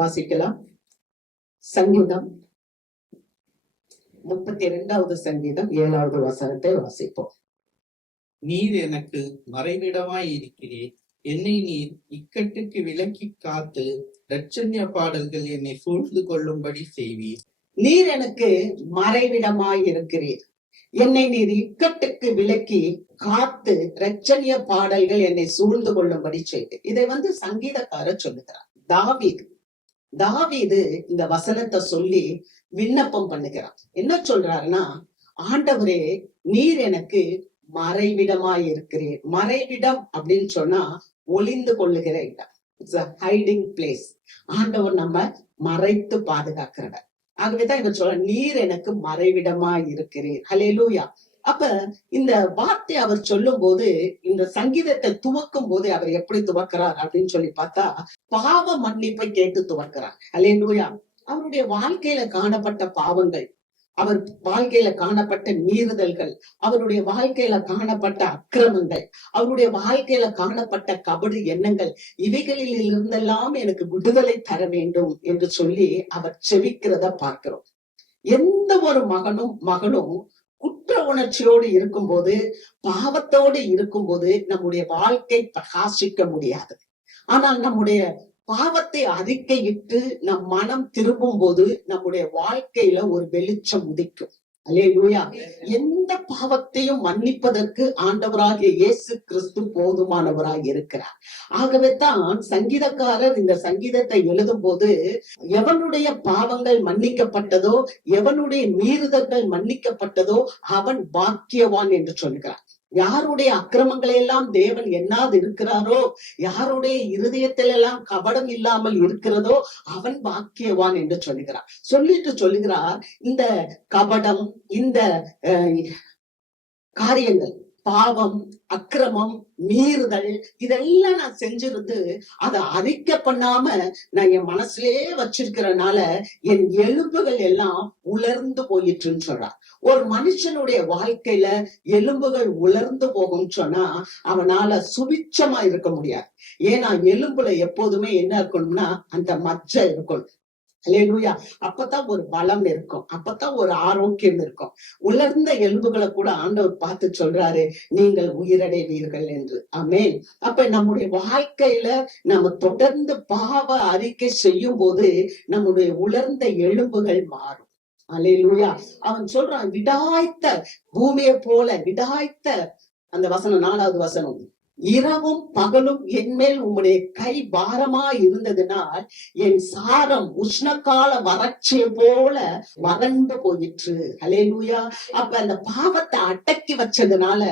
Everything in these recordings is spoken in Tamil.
வாசிக்கலாம். சங்கீதம் 32வது சங்கீதம் 7வது வசனத்தை வாசிப்போம். நீர் எனக்கு மறைவிடமாய் இருக்கிறீர், என்னை நீர் இக்கட்டுக்கு விலக்கி காத்து இரட்சண்ய பாடல்கள் என்னை சூழ்ந்து கொள்ளும்படி செய்வீர். நீர் எனக்கு மறைவிடமாய் இருக்கிறீர், என்னை நீர் இக்கட்டுக்கு விலக்கி காத்து இரட்சண்ய பாடல்கள் என்னை சூழ்ந்து கொள்ளும்படி செய்வீர். இதை சங்கீதக்காரர் சொல்லுகிறார். தாவீது இந்த வசனத்தை சொல்லி விண்ணப்பம் பண்ணுகிறார். என்ன சொல்றாருன்னா, ஆண்டவரே நீர் எனக்கு மறைவிடமாய் இருக்கிறீர். மறைவிடம் அப்படின்னு சொன்னா ஒளிந்து கொள்ளுகிற இடம், இட்ஸ் a ஹைடிங் பிளேஸ். ஆண்டவர் நம்ம மறைத்து பாதுகாக்கிறவர். ஆகவேதான் இவர் சொல்ற, நீர் எனக்கு மறைவிடமாய் இருக்கிறீர். ஹல்லேலூயா. அப்ப இந்த வார்த்தை அவர் சொல்லும் போது, இந்த சங்கீதத்தை துவக்கும் போது அவர் எப்படி துவக்கிறார் அப்படின்னு சொல்லி பார்த்தா, பாவ மன்னிப்பை கேட்டு துவக்கிறார். ஹல்லேலூயா. அவருடைய வாழ்க்கையில காணப்பட்ட பாவங்கள், அவர் வாழ்க்கையில காணப்பட்ட மீறுதல்கள், அவருடைய வாழ்க்கையில காணப்பட்ட அக்கிரமங்கள், அவருடைய வாழ்க்கையில காணப்பட்ட கபடு எண்ணங்கள், இவைகளில் இருந்தெல்லாம் எனக்கு விடுதலை தர வேண்டும் என்று சொல்லி அவர் செபிக்கிறத பார்க்கிறோம். எந்த ஒரு மகனும் குற்ற உணர்ச்சியோடு இருக்கும்போது, பாவத்தோடு இருக்கும்போது நம்முடைய வாழ்க்கை பிரகாசிக்க முடியாது. ஆனால் நம்முடைய பாவத்தை அறிக்கையிட்டு நம் மனம் திரும்பும் போது நம்முடைய வாழ்க்கையில ஒரு வெளிச்சம் உதிக்கும். அல்லேலூயா. எந்த பாவத்தையும் மன்னிப்பதற்கு ஆண்டவராகிய இயேசு கிறிஸ்து போதுமானவராய் இருக்கிறார். ஆகவே தான் சங்கீதக்காரர் இந்த சங்கீதத்தை எழுதும் போது, எவனுடைய பாவங்கள் மன்னிக்கப்பட்டதோ, எவனுடைய மீறுதல்கள் மன்னிக்கப்பட்டதோ அவன் பாக்கியவான் என்று சொல்கிறார். யாருடைய அக்கிரமங்களை எல்லாம் தேவன் எண்ணாது இருக்கிறாரோ, யாருடைய இருதயத்தில் எல்லாம் கபடம் இல்லாமல் இருக்கிறதோ அவன் பாக்கியவான் என்று சொல்லுகிறார். இந்த கபடம், இந்த காரியங்கள், பாவம், அக்கிரமம், மீறுதல், இதெல்லாம் நான் செஞ்சிருந்து அதை அறிக்கை பண்ணாம நான் என் மனசுலயே வச்சிருக்கிறனால என் எலும்புகள் எல்லாம் உலர்ந்து போயிட்டுன்னு சொல்றார். ஒரு மனுஷனுடைய வாழ்க்கையில எலும்புகள் உலர்ந்து போகும் சொன்னா அவனால சுபிச்சமா இருக்க முடியாது. ஏன்னா எலும்புல எப்போதுமே என்ன இருக்கணும்னா அந்த மஜ்ஜை இருக்கணும். அல்லேலூயா. அப்பதான் ஒரு பலம் இருக்கும், அப்பதான் ஒரு ஆரோக்கியம் இருக்கும். உலர்ந்த எலும்புகளை கூட ஆண்டவர் பார்த்து சொல்றாரு, நீங்கள் உயிரடைவீர்கள் என்று. ஆமென். அப்ப நம்முடைய வாழ்க்கையில நம்ம தொடர்ந்து பாவ அறிக்கை செய்யும் போது நம்முடைய உலர்ந்த எலும்புகள் மாறும். அல்லேலூயா. அவன் சொல்றான், விடாய்த்த பூமியை போல, விடாய்த்த அந்த வசனம் 4வது வசனம், இரவும் பகலும் என் மேல் உம்முடைய கை பாரமா இருந்ததுனால் என் சாரம் உஷ்ணகால வறட்சியை போல வறண்டு போயிற்று. ஹல்லேலூயா. அப்ப அந்த பாவத்தை அடக்கி வச்சதுனால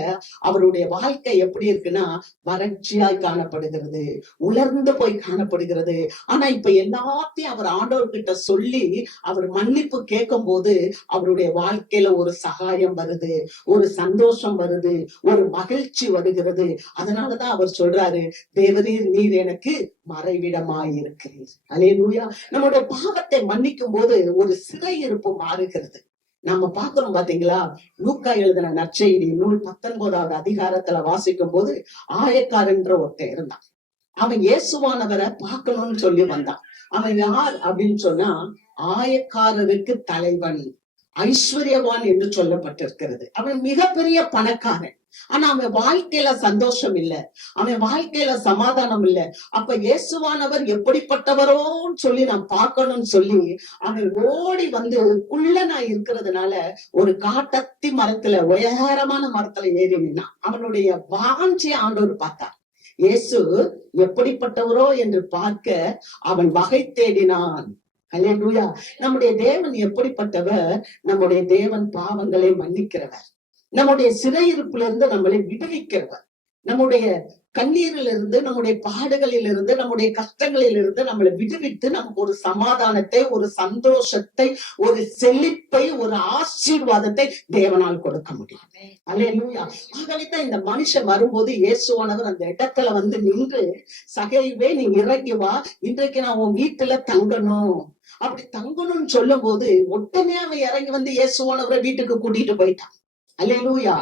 அவருடைய வாழ்க்கை எப்படி இருக்குன்னா வறட்சியாய் காணப்படுகிறது, உலர்ந்து போய் காணப்படுகிறது. ஆனா இப்ப எல்லாத்தையும் அவர் ஆண்டவர்கிட்ட சொல்லி அவர் மன்னிப்பு கேட்கும் போது அவருடைய வாழ்க்கையில ஒரு சகாயம் வருது, ஒரு சந்தோஷம் வருது, ஒரு மகிழ்ச்சி வருகிறது. அதனாலதான் அவர் சொல்றாரு, தேவரீர் நீர் எனக்கு மறைவிடமாயிருக்கிறீர். அல்லேலூயா. நம்முடைய பாவத்தை மன்னிக்கும் போது ஒரு சிறையிருப்பு மாறுகிறது. நம்ம பாக்குறோம் பாத்தீங்களா, லூக்கா எழுதின நற்செய்தி நூல் 19வது அதிகாரத்துல வாசிக்கும் போது, ஆயக்காரன்ற ஒருத்தன் இருந்தான். அவன் இயேசுவானவரை பார்க்கணும்னு சொல்லி வந்தான். அவன் யார் அப்படின்னு சொன்னா ஆயக்காரருக்கு தலைவன், ஐஸ்வர்யவான் என்று சொல்லப்பட்டிருக்கிறது. அவன் மிகப்பெரிய பணக்காரன். ஆனா அவன் வாழ்க்கையில சந்தோஷம் இல்ல, அவன் வாழ்க்கையில சமாதானம் இல்ல. அப்ப இயேசுவானவர் எப்படிப்பட்டவரோன்னு சொல்லி நான் பார்க்கணும்னு சொல்லி அவன் ஓடி வந்து, குள்ளனா இருக்கிறதுனால ஒரு காட்டத்தி மரத்துல, உயரமான மரத்துல ஏறி நின்னான். அவனுடைய வாஞ்சிய ஆண்டவர் பார்த்தான். இயேசு எப்படிப்பட்டவரோ என்று பார்க்க அவன் வகை தேடினான். அல்லேலூயா. நம்முடைய தேவன் எப்படிப்பட்டவர்? நம்முடைய தேவன் பாவங்களை மன்னிக்கிறவர், நம்முடைய சிறையிருப்புல இருந்து நம்மளை விடுவிக்கிறவர், நம்முடைய கண்ணீரில் இருந்து, நம்முடைய பாடுகளில் இருந்து, நம்முடைய கஷ்டங்களில் இருந்து நம்மளை விடுவித்து நமக்கு ஒரு சமாதானத்தை, ஒரு சந்தோஷத்தை, ஒரு செழிப்பை, ஒரு ஆசீர்வாதத்தை தேவனால் கொடுக்க முடியும். அல்லேலூயா. ஆகவேதான் இந்த மனுஷன் வரும்போது இயேசுவானவர் அந்த இடத்துல வந்து நின்று, சகைவே நீ இறங்கி வா, இன்றைக்கு நான் உன் வீட்டுல தங்கணும், அப்படி தங்கணும்னு சொல்லும் போது உடனே அவன் இறங்கி வந்து இயேசுவானவரை வீட்டுக்கு கூட்டிட்டு போயிட்டான். அல்லேலூயா.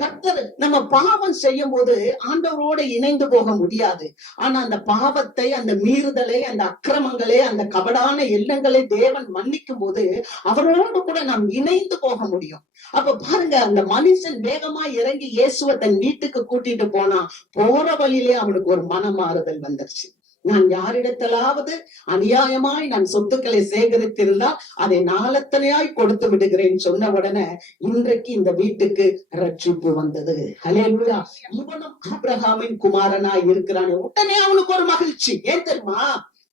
கர்த்தர் நம்ம பாவம் செய்யும் போது ஆண்டவரோட இணைந்து போக முடியாது. ஆனா அந்த பாவத்தை, அந்த மீறுதலை, அந்த அக்கிரமங்களை, அந்த கபடான எண்ணங்களை தேவன் மன்னிக்கும் போது அவரோடு கூட நாம் இணைந்து போக முடியும். அப்ப பாருங்க, அந்த மனுஷன் வேகமா இறங்கி இயேசுவை தன் வீட்டுக்கு கூட்டிட்டு போனா, போற வழியிலே அவனுக்கு ஒரு மனமாறுதல் வந்துருச்சு. நான் யாரிடத்திலாவது அநியாயமாய் நான் சொத்துக்களை சேகரித்திருந்தால் அதை நாளத்தனையாய் கொடுத்து விடுகிறேன் சொன்ன உடனே இன்றைக்கு இந்த வீட்டுக்கு ரட்சிப்பு வந்தது. அல்லேலூயா. இவனும் ஆபிரகாமின் குமாரனாய் இருக்கிறானே, உடனே அவனுக்கு ஒரு மகிழ்ச்சி. ஏன் தெரியுமா?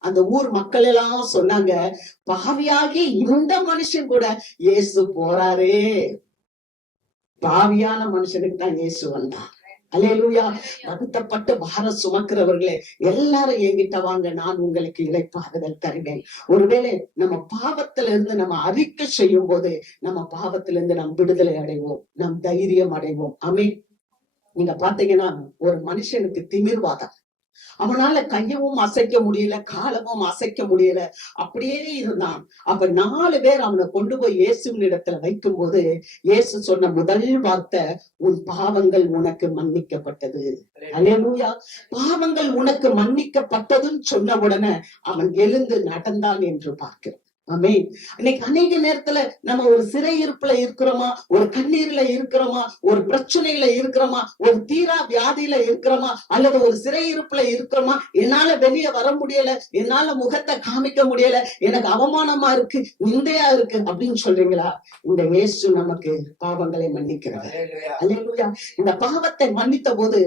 அந்த ஊர் மக்கள் எல்லாம் சொன்னாங்க, பாவியாகி இந்த மனுஷன் கூட இயேசு போறாரே. பாவியான மனுஷனுக்கு தான் இயேசு வந்தார். அல்லேலூயா. வருத்தப்பட்டு பாரம் சுமக்கிறவர்களே, எல்லாரும் என்கிட்ட வாங்க, நான் உங்களுக்கு இளைப்பாறுதல் தருவேன். ஒருவேளை நம்ம பாவத்துல இருந்து நம்ம அறிக்கை செய்யும் போது நம்ம பாவத்துல இருந்து நாம் விடுதலை அடைவோம், நாம் தைரியம் அடைவோம். ஆமென். நீங்க பாத்தீங்கன்னா ஒரு மனுஷனுக்கு திமிர்வாதம், அவனால கையவும் அசைக்க முடியல, காலமும் அசைக்க முடியல, அப்படியே இருந்தான். அப்ப 4 பேர் அவனை கொண்டு போய் இயேசுவின் இடத்துல வைக்கும் போது இயேசு சொன்ன முதல் வார்த்தை, உன் பாவங்கள் உனக்கு மன்னிக்கப்பட்டது. அல்லேலூயா. பாவங்கள் உனக்கு மன்னிக்கப்பட்டதுன்னு சொன்ன உடனே அவன் எழுந்து நடந்தான் என்று பார்க்கிறோம். ஆமென். இன்னைக்கு அநேக நேரத்துல நம்ம ஒரு சிறையிருப்புல இருக்கிறோமா, ஒரு கண்ணீர்ல இருக்கிறோமா, ஒரு பிரச்சனையில இருக்கிறோமா, ஒரு தீரா வியாதியில இருக்கிறோமா, அல்லது ஒரு சிறையிருப்புல இருக்கிறோமா, என்னால வெளியே வர முடியல, என்னால முகத்தை காமிக்க முடியல, எனக்கு அவமானமா இருக்கு, நிந்தையா இருக்கு அப்படின்னு சொல்றீங்களா? இந்த இயேசு நமக்கு பாவங்களை மன்னிக்கிறார். அல்லேலூயா. இந்த பாவத்தை மன்னித்த போது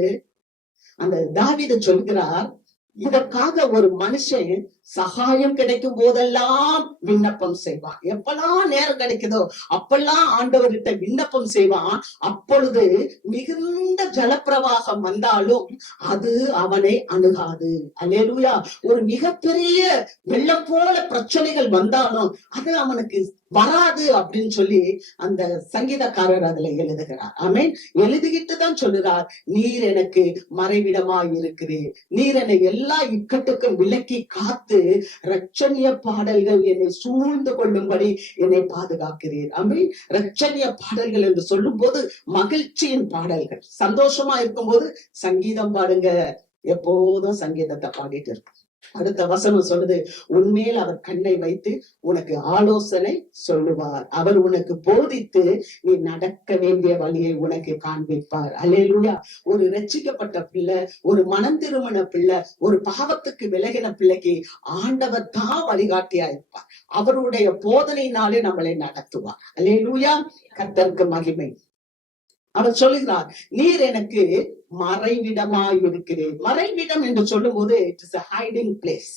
அந்த தாவீது சொல்கிறார், இதற்காக ஒரு மனுஷன் சகாயம் கிடைக்கும் போதெல்லாம் விண்ணப்பம் செய்வான். எப்பெல்லாம் நேரம் கிடைக்குதோ அப்பெல்லாம் ஆண்டவர்கிட்ட விண்ணப்பம் செய்வான். அப்பொழுது மிகுந்த ஜலப்பிரவாகம் வந்தாலும் அது அவனை அணுகாது. அல்லேலூயா. ஒரு மிகப்பெரிய வெள்ளம் போல பிரச்சனைகள் வந்தாலும் அது அவனுக்கு வராது அப்படின்னு சொல்லி அந்த சங்கீதக்காரர் அதுல எழுதுகிறார். ஆமென். எழுதிக்கிட்டு தான் சொல்லுறார், நீர் எனக்கு மறைவிடமாய் இருக்கிறீர், நீர் என்னை எல்லா இக்கட்டுக்கும் விலக்கி காத்து ரட்சணிய பாடல்கள் என்னை சூழ்ந்து கொள்ளும்படி என்னை பாதுகாக்கிறீர். ஆமென். ரட்சணிய பாடல்கள் என்று சொல்லும் போது மகிழ்ச்சியின் பாடல்கள். சந்தோஷமா இருக்கும் போது சங்கீதம் பாடுங்க, எப்போதும் சங்கீதத்தை பாடிட்டு இருக்கு. அடுத்த வசனம் சொல்லுது, உன்மேல் அவர் கண்ணை வைத்து உனக்கு ஆலோசனை சொல்லுவார், அவர் உனக்கு போதித்து நீ நடக்க வேண்டிய வழியை உனக்கு காண்பிப்பார். அல்லேலூயா. ஒரு ரட்சிக்கப்பட்ட பிள்ளை, ஒரு மனம் திருமண பிள்ளை, ஒரு பாவத்துக்கு விலகின பிள்ளைக்கு ஆண்டவர் தான் வழிகாட்டியா இருப்பார். அவருடைய போதனையினாலே நம்மளை நடத்துவார். அல்லேலூயா. கர்த்தருக்கு மகிமை. அவர் சொல்லுகிறார், நீர் எனக்கு மறைவிடமாய் இருக்கிறேன். மறைவிடம் என்று சொல்லும் போது it is a hiding place.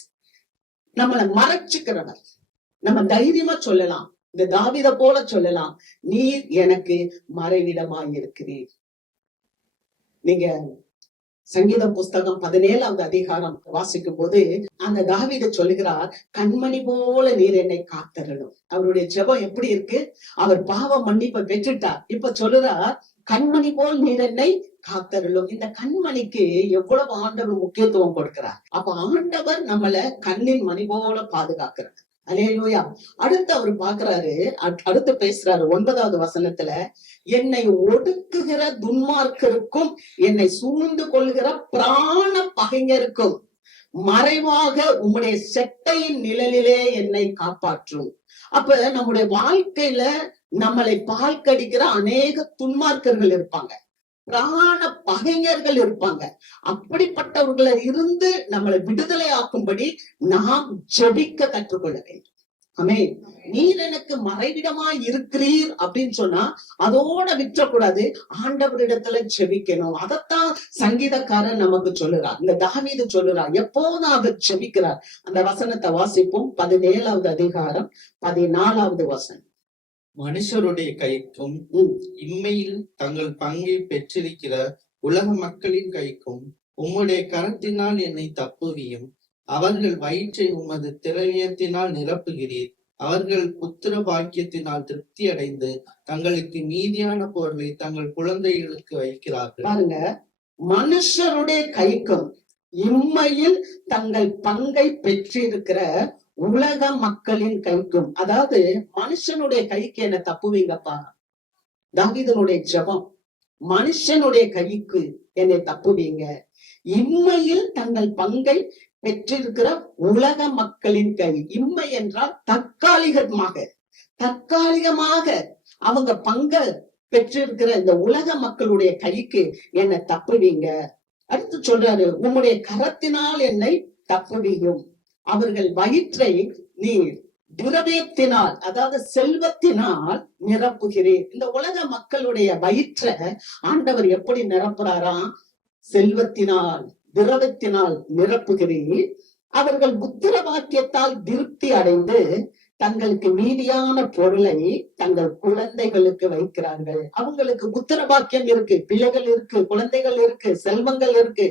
நம்மளை மறைச்சுக்கிறவர். நம்ம தைரியமா சொல்லலாம், இந்த தாவீதை போல சொல்லலாம், நீர் எனக்கு மறைவிடமாய் இருக்கிறீர். நீங்க சங்கீத புஸ்தகம் 17வது அதிகாரம் வாசிக்கும் போது அந்த தாவீது சொல்லுகிறார், கண்மணி போல நீர் என்னை காத்தருளும். அவருடைய ஜெபம் எப்படி இருக்கு? அவர் பாவ மன்னிப்பை பெற்றுட்டார். இப்ப சொல்லுறார், கண்மணி போல் நீர் என்னை காத்தருளும். இந்த கண்மணிக்கு எவ்வளவு ஆண்டவர் முக்கியத்துவம் கொடுக்கிறார். அப்ப ஆண்டவர் நம்மள கண்ணின் மணி போல பாதுகாக்கிறார். அல்லேலூயா. அடுத்து அவர் பாக்குறாரு, அடுத்து பேசுறாரு 9வது வசனத்துல, என்னை ஒடுக்குகிற துன்மார்க்கருக்கும் என்னை சூழ்ந்து கொள்கிற பிராண பகைஞருக்கும் மறைவாக உம்முடைய செட்டையின் நிழலிலே என்னை காப்பாற்றும். அப்ப நம்முடைய வாழ்க்கையில நம்மளை பால் கடிக்கிற அநேக துன்மார்க்கர்கள் இருப்பாங்க, பிராண பகைஞர்கள் இருப்பாங்க. அப்படிப்பட்டவர்களை இருந்து நம்மளை விடுதலை ஆக்கும்படி நாம் ஜெபிக்க கற்றுக்கொள்ள வேண்டும். ஆமென். நீர் எனக்கு மறைவிடமாய் இருக்கிறீர் அப்படின்னு சொன்னா அதோட விற்றக்கூடாது, ஆண்டவரிடத்துல ஜெபிக்கணும். அதத்தான் சங்கீதக்காரன் நமக்கு சொல்லுறார். இந்த தாவீது சொல்லுறார், எப்போதும் அவர் ஜெபிக்கிறார். அந்த வசனத்தை வாசிப்போம். 17வது அதிகாரம் 14வது வசனம். மனுஷருடைய கைக்கும் இம்மையில் தங்கள் பங்கை பெற்றிருக்கிற உலக மக்களின் கைக்கும் உம்முடைய கரத்தினால் என்னை தப்புவியும். அவர்கள் வயிற்றை உமது திரவியத்தினால் நிரப்புகிறீர். அவர்கள் புத்திர பாக்கியத்தினால் திருப்தி அடைந்து தங்களுக்கு மீதியான பொருளை தங்கள் குழந்தைகளுக்கு வைக்கிறார்கள். பாருங்க, மனுஷருடைய கைக்கும் இம்மையில் தங்கள் பங்கை பெற்றிருக்கிற உலக மக்களின் கைக்கும். அதாவது மனுஷனுடைய கைக்கு என்ன தப்புவீங்கப்பா? தாவீதனுடைய ஜெபம், மனுஷனுடைய கைக்கு என்னை தப்புவீங்க, இம்மையில் தங்கள் பங்கை பெற்றிருக்கிற உலக மக்களின் கை. இம்மை என்றால் தற்காலிகமாக அவங்க பங்க பெற்றிருக்கிற இந்த உலக மக்களுடைய கைக்கு என்னை தப்புவீங்க. அடுத்து சொல்றாரு, உம்முடைய கரத்தினால் என்னை தப்புவியும், அவர்கள் வயிற்றை நீர் திரவியத்தினால், அதாவது செல்வத்தினால் நிரப்புகிறேன். இந்த உலக மக்களுடைய வயிற்றை ஆண்டவர் எப்படி நிரப்புறாராம்? செல்வத்தினால், திரவத்தினால் நிரப்புகிறேன். அவர்கள் புத்திர வாக்கியத்தால் திருப்தி அடைந்து தங்களுக்கு மீதியான பொருளை தங்கள் குழந்தைகளுக்கு வைக்கிறார்கள். அவங்களுக்கு புத்திர பாக்கியம் இருக்கு, பிள்ளைகள் இருக்கு, குழந்தைகள் இருக்கு, செல்வங்கள் இருக்கு.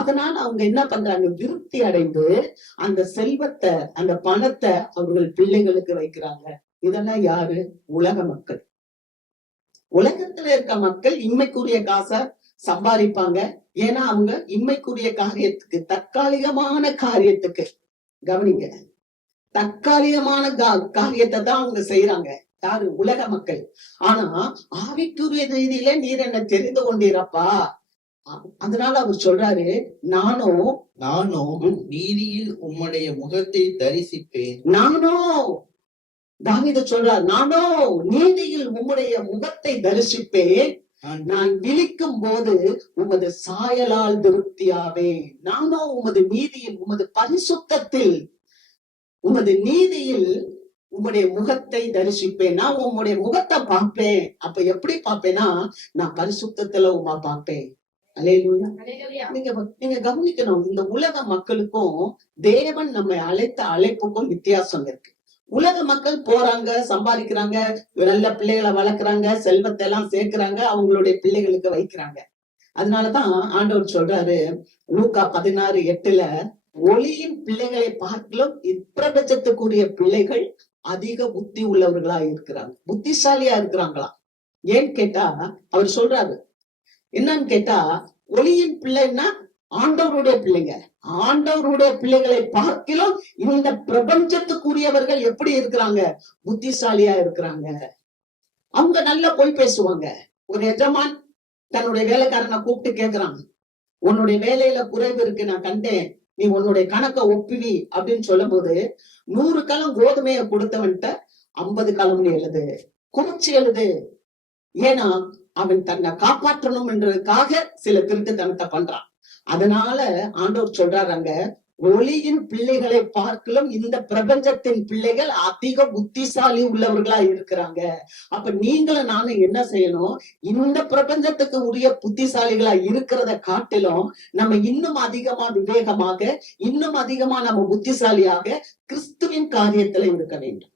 அதனால அவங்க என்ன பண்றாங்க? திருப்தி அடைந்து அந்த செல்வத்தை, அந்த பணத்தை அவர்கள் பிள்ளைகளுக்கு வைக்கிறாங்க. இதெல்லாம் யாரு? உலக மக்கள். உலகத்துல இருக்க மக்கள் இம்மைக்குரிய காசை சம்பாதிப்பாங்க. ஏன்னா அவங்க இம்மைக்குரிய காரியத்துக்கு, தற்காலிகமான காரியத்துக்கு, கவனிங்க, தற்காலிகமான காரியத்தை தான் அவங்க செய்யறாங்க. யாரு? உலக மக்கள். ஆனா ஆவிக்குரிய ரீதியில நீர் என்ன தெரிந்து கொண்டீரப்பா. அதனால அவர் சொல்றாரு, நானும் நீதியில் உம்முடைய முகத்தை தரிசிப்பேன். தாவீது சொல்றார், நானோ நீதியில் உம்முடைய முகத்தை தரிசிப்பேன், நான் விழிக்கும் போது உமது சாயலால் திருப்தியாவே. நானோ உமது நீதியில், உமது பரிசுத்தத்தில், உமது நீதியில் உம்முடைய முகத்தை தரிசிப்பேன். நான் உம்முடைய முகத்தை பார்ப்பேன். அப்ப எப்படி பார்ப்பேன்னா, நான் பரிசுத்தத்துல உமா பார்ப்பேன். அல்லேலூயா. நீங்க கவனிக்கணும், இந்த உலக மக்களுக்கும் தேவன் நம்மை அழைத்த அழைப்புக்கும் வித்தியாசம் இருக்கு. உலக மக்கள் போறாங்க, சம்பாதிக்கிறாங்க, நல்ல பிள்ளைகளை வளர்க்குறாங்க, செல்வத்தை எல்லாம் சேர்க்கிறாங்க, அவங்களுடைய பிள்ளைகளுக்கு வைக்கிறாங்க. அதனாலதான் ஆண்டவர் சொல்றாரு லூக்கா 16:8, ஒளியின் பிள்ளைகளை பார்க்கலும் இப்பிரபஞ்சத்துக்குரிய பிள்ளைகள் அதிக புத்தி உள்ளவர்களா இருக்கிறாங்க, புத்திசாலியா இருக்கிறாங்களா. ஏன்னு கேட்டா அவர் சொல்றாரு, என்னன்னு கேட்டா, ஒளியின் பிள்ளைன்னா ஆண்டவருடைய பிள்ளைங்க. ஆண்டவருடைய பிள்ளைகளை பார்க்கலும் இந்த பிரபஞ்சத்துக்குரியவர்கள் எப்படி இருக்கிறாங்க? புத்திசாலியா இருக்கிறாங்க. அவங்க நல்லா போய் பேசுவாங்க. ஒரு எஜமான் தன்னுடைய வேலைக்காரனை கூப்பிட்டு கேக்குறான், உன்னுடைய வேலையில குறைவு இருக்கு, நான் கண்டேன், நீ உன்னுடைய கணக்கை ஒப்புவி அப்படின்னு சொல்லும் போது, 100 கலம் கோதுமையை கொடுத்தவன்ட்ட 50 கலம்னு எழுது, குறைச்சு எழுது. ஏன்னா அவன் தன்னை காப்பாற்றணும் என்றதுக்காக சில திருட்டுத்தனத்தை பண்றான். அதனால ஆண்டவர் சொல்றாங்க, ஒளியின் பிள்ளைகளை பார்க்கலும் இந்த பிரபஞ்சத்தின் பிள்ளைகள் அதிக புத்திசாலி உள்ளவர்களா இருக்கிறாங்க. அப்ப நீங்களும் நானும் என்ன செய்யணும்? இந்த பிரபஞ்சத்துக்கு உரிய புத்திசாலிகளா இருக்கிறத காட்டிலும் நம்ம இன்னும் அதிகமா விவேகமாக, இன்னும் அதிகமா நம்ம புத்திசாலியாக கிறிஸ்துவின் காரியத்துல இருக்க வேண்டும்.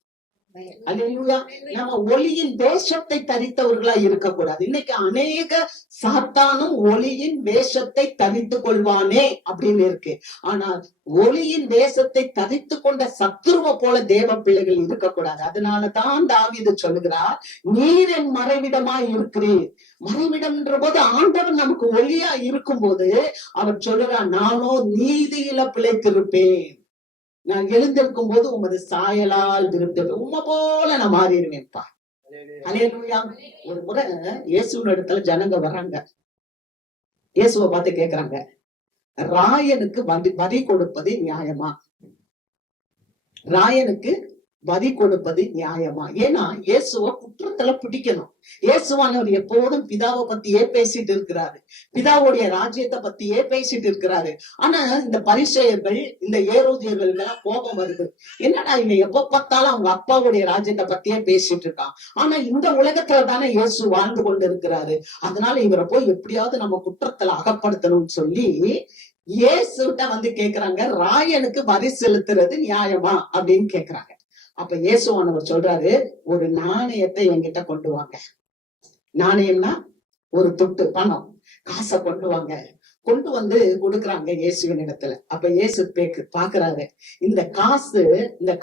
அல்லேலூயா. நம்ம ஒளியின் வேஷத்தை தரித்தவர்களா இருக்கக்கூடாது. இன்னைக்கு அநேக சாத்தானும் ஒளியின் வேஷத்தை தரித்து கொள்வானே அப்படின்னு இருக்கு. ஆனா ஒளியின் வேஷத்தை தரித்து கொண்ட சத்துருவ போல தேவ பிள்ளைகள் இருக்கக்கூடாது. அதனாலதான் தாவீது சொல்லுகிறார், நீர் என் மறைவிடமா இருக்கிறீர். மறைவிடம்ன்ற போது ஆண்டவர் நமக்கு ஒளியா இருக்கும் போது அவர் சொல்லுறார், நானோ நீதியில பிழைத்திருப்பேன், நான் எழுந்திருக்கும் போது உமது சாயலால் திருப்தி, உண்மை போல நான் மாறிடுவேன்ப்பா. அல்லேலூயா. ஒரு முறை இயேசுவின் இடத்துல ஜனங்க வர்றாங்க, இயேசுவை பார்த்து கேக்குறாங்க, ராயனுக்கு வரி கொடுப்பது நியாயமா? ராயனுக்கு வரி கொடுப்பது நியாயமா? ஏன்னா இயேசுவ குற்றத்துல பிடிக்கணும். இயேசுவானவர் எப்போதும் பிதாவை பத்தியே பேசிட்டு இருக்கிறாரு, பிதாவுடைய ராஜ்யத்தை பத்தியே பேசிட்டு இருக்கிறாரு. ஆனா இந்த பரிசேயர்கள், இந்த ஏரோதியர்களுக்கெல்லாம் கோபம் வருது. என்னடா இவன் எப்ப பார்த்தாலும் அவங்க அப்பாவுடைய ராஜ்யத்தை பத்தியே பேசிட்டு இருக்கான், ஆனா இந்த உலகத்துல தானே இயேசு வாழ்ந்து கொண்டு இருக்கிறாரு, அதனால இவரை போய் எப்படியாவது நம்ம குற்றத்துல அகப்படுத்தணும்னு சொல்லி இயேசுகிட்ட வந்து கேக்குறாங்க, ராயனுக்கு வரி செலுத்துறது நியாயமா அப்படின்னு கேக்குறாங்க. அப்ப இயேசுவானவர் சொல்றாரு, ஒரு நாணயத்தை என்கிட்ட கொண்டு வாங்க. நாணயம்னா ஒரு துட்டு பணம், காசை கொண்டு வாங்க. கொண்டு வந்து கொடுக்குறாங்க இயேசுவின் இடத்துல. அப்ப இயேசு பாக்குறாரு, இந்த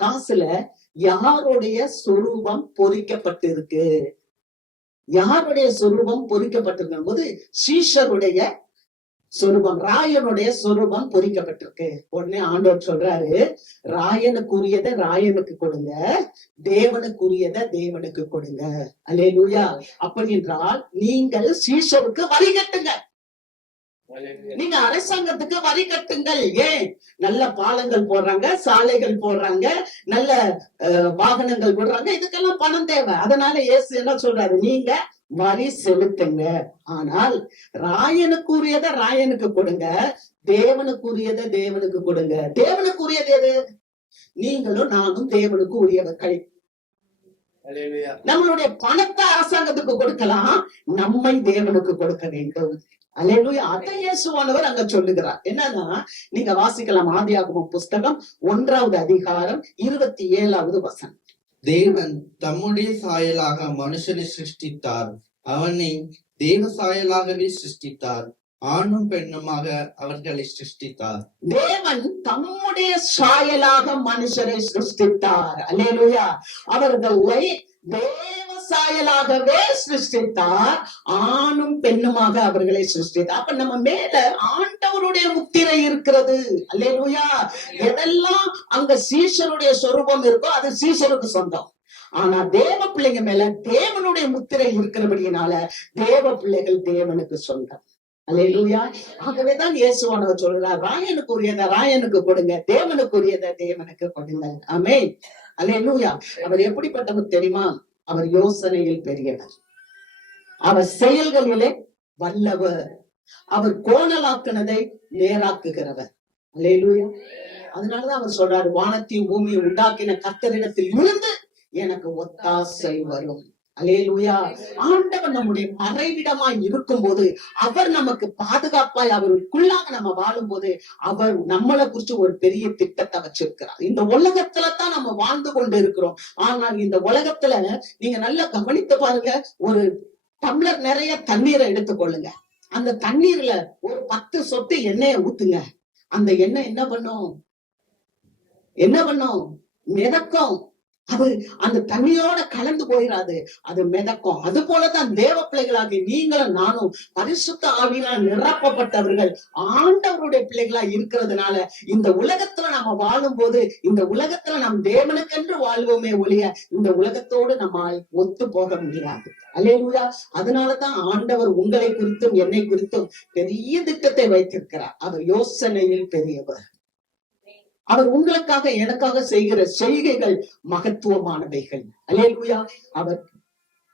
காசுல யாருடைய சொரூபம் பொறிக்கப்பட்டு இருக்கு? யாருடைய சொரூபம் பொறிக்கப்பட்டிருக்கும் போது சீஷருடைய சொரூபம், ராயனுடைய சொரூபம் பொறிக்கப்பட்டிருக்கு. உடனே ஆண்டவர் சொல்றாரு, ராயனுக்குரியதை ராயனுக்கு கொடுங்க, தேவனுக்குரியதை தேவனுக்கு கொடுங்க. அல்லேலூயா. அப்படி என்றால் நீங்கள் சீஷருக்கு வரி கட்டுங்க, நீங்க அரசாங்கத்துக்கு வரி கட்டுங்கள். ஏன்? நல்ல பாலங்கள் போடுறாங்க, சாலைகள் போடுறாங்க, நல்ல வாகனங்கள் போடுறாங்க, இதுக்கெல்லாம் பணம் தேவை. அதனால இயேசு என்ன சொல்றாரு, நீங்க வரி செலுத்துங்க, ஆனால் ராயனுக்குரியத ராயனுக்கு கொடுங்க, தேவனுக்குரியத தேவனுக்கு கொடுங்க. தேவனுக்குரியது எது? நீங்களும் நானும் தேவனுக்கு உரியவர்கள். நம்மளுடைய பணத்தை அரசாங்கத்துக்கு கொடுக்கலாம், நம்மை தேவனுக்கு கொடுக்க வேண்டும். அல்லேலூயா. அதை இயேசுவானவர் அங்க சொல்லுகிறார். என்னன்னா, நீங்க வாசிக்கலாம் ஆதியாகமம் புஸ்தகம் 1வது அதிகாரம் 27வது வசனம். தேவன் தம்முடைய சாயலாக மனுஷனை சிருஷ்டித்தார், அவனை தேவ சாயலாகவே சிருஷ்டித்தார், ஆணும் பெண்ணுமாக அவர்களை சிருஷ்டித்தார். தேவன் தம்முடைய சாயலாக மனுஷரை சிருஷ்டித்தார். அல்லேலூயா. அவர்களை தேவ சாயலாகவே சிருஷ்டித்தார், ஆணும் பெண்ணுமாக அவர்களை சிருஷ்டித்தார். அப்ப நம்ம மேல ஆண்டவருடைய முத்திரை இருக்கிறது. அல்லேலூயா. எதெல்லாம் அங்க சீஷருடைய சொரூபம் இருக்கோ அது சீஷருக்கு சொந்தம். ஆனா தேவ பிள்ளைங்க மேல தேவனுடைய முத்திரை இருக்கிறபடினால தேவ பிள்ளைகள் தேவனுக்கு சொந்தம். அல்லேலூயா. ஆகவேதான் இயேசுவானவர் சொல்றார், ராயனுக்குரியதை ராயனுக்கு கொடுங்க, தேவனுக்குரியதை தேவனுக்கு கொடுங்க. ஆமென். அல்லேலூயா. அவர் எப்படிப்பட்டவர் தெரியுமா? அவர் யோசனையில் பெரியவர், அவர் செயல்களிலே வல்லவர், அவர் கோணலாக்குனதை நேராக்குகிறவர். அல்லேலூயா. அதனாலதான் அவர் சொல்றாரு, வானத்தையும் பூமியை உண்டாக்கின கர்த்தரிடத்தில் இருந்து எனக்கு ஒத்தாசை வரும். அல்லேலூயா. ஆண்டவர் நம்முடைய மறைவிடமாய் இருக்கும் போது, அவர் நமக்கு பாதுகாப்பாய் அவருக்குள்ளாக நம்ம வாழும் போது, அவர் நம்மளை குறிச்சு ஒரு பெரிய திட்டத்தை வச்சிருக்கிறார். இந்த உலகத்துலதான் நம்ம வாழ்ந்து கொண்டு இருக்கிறோம். ஆனால் இந்த உலகத்துல நீங்க நல்லா கவனித்து பாருங்க, ஒரு டம்ளர் நிறைய தண்ணீரை எடுத்துக்கொள்ளுங்க, அந்த தண்ணீர்ல ஒரு 10 சொட்டு எண்ணெயை ஊத்துங்க, அந்த எண்ணெய் என்ன பண்ணும்? மிதக்கும். அது அந்த தண்ணியோட கலந்து போயிடாது, அது மிதக்கும். அது போலதான் தேவ பிள்ளைகளாகி நீங்களும் நானும் பரிசுத்த ஆவியினால் நிரப்பப்பட்டவர்கள், ஆண்டவருடைய பிள்ளைகளா இருக்கிறதுனால இந்த உலகத்துல நம்ம வாழும் போது, இந்த உலகத்துல நாம் தேவனுக்கென்று வாழ்வோமே ஒழிய இந்த உலகத்தோடு நம்ம ஒத்து போக முடியாது. அல்லேலூயா. அதனாலதான் ஆண்டவர் உங்களை குறித்தும் என்னை குறித்தும் பெரிய திட்டத்தை வைத்திருக்கிறார். அவர் யோசனையில் பெரியவர். அவர் உங்களுக்காக எனக்காக செய்கிற செய்கைகள் மகத்துவமானவைகள். அல்லேலூயா. அவர்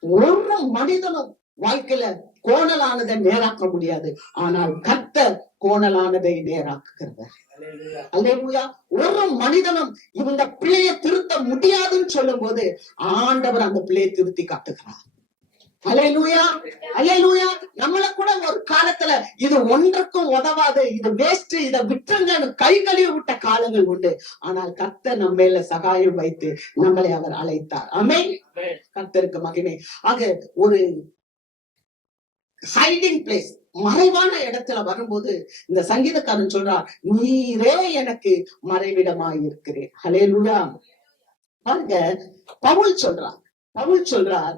ஒரு மனிதனும் வாழ்க்கையில கோணலானதை நேராக்க முடியாது, ஆனால் கர்த்தர் கோணலானதை நேராக்குகிறவர். அல்லேலூயா. ஒரு மனிதனும் இந்த பிள்ளையை திருத்த முடியாதுன்னு சொல்லும் போது ஆண்டவர் அந்த பிள்ளையை திருத்தி காட்டுகிறார். அல்லேலூயா. அல்லேலூயா. நம்மள கூட ஒரு காலத்துல இது ஒன்றுக்கும் உதவாது, இது வேஸ்ட், இதை விட்டுருங்கன்னு கை கழுவி விட்ட காலங்கள் உண்டு. ஆனால் கர்த்தர் நம்ம மேல சகாயம் வைத்து நம்மளை அவர் அழைத்தார். ஆமென். கர்த்தருக்கு மகிமை. ஆக ஒரு ஹைடிங் பிளேஸ், மறைவான இடத்துல வரும்போது இந்த சங்கீதக்காரன் சொல்றார், நீரே எனக்கு மறைவிடமாய் இருக்கிறேன். அல்லேலூயா. பாருங்க, பவுல் சொல்றார்,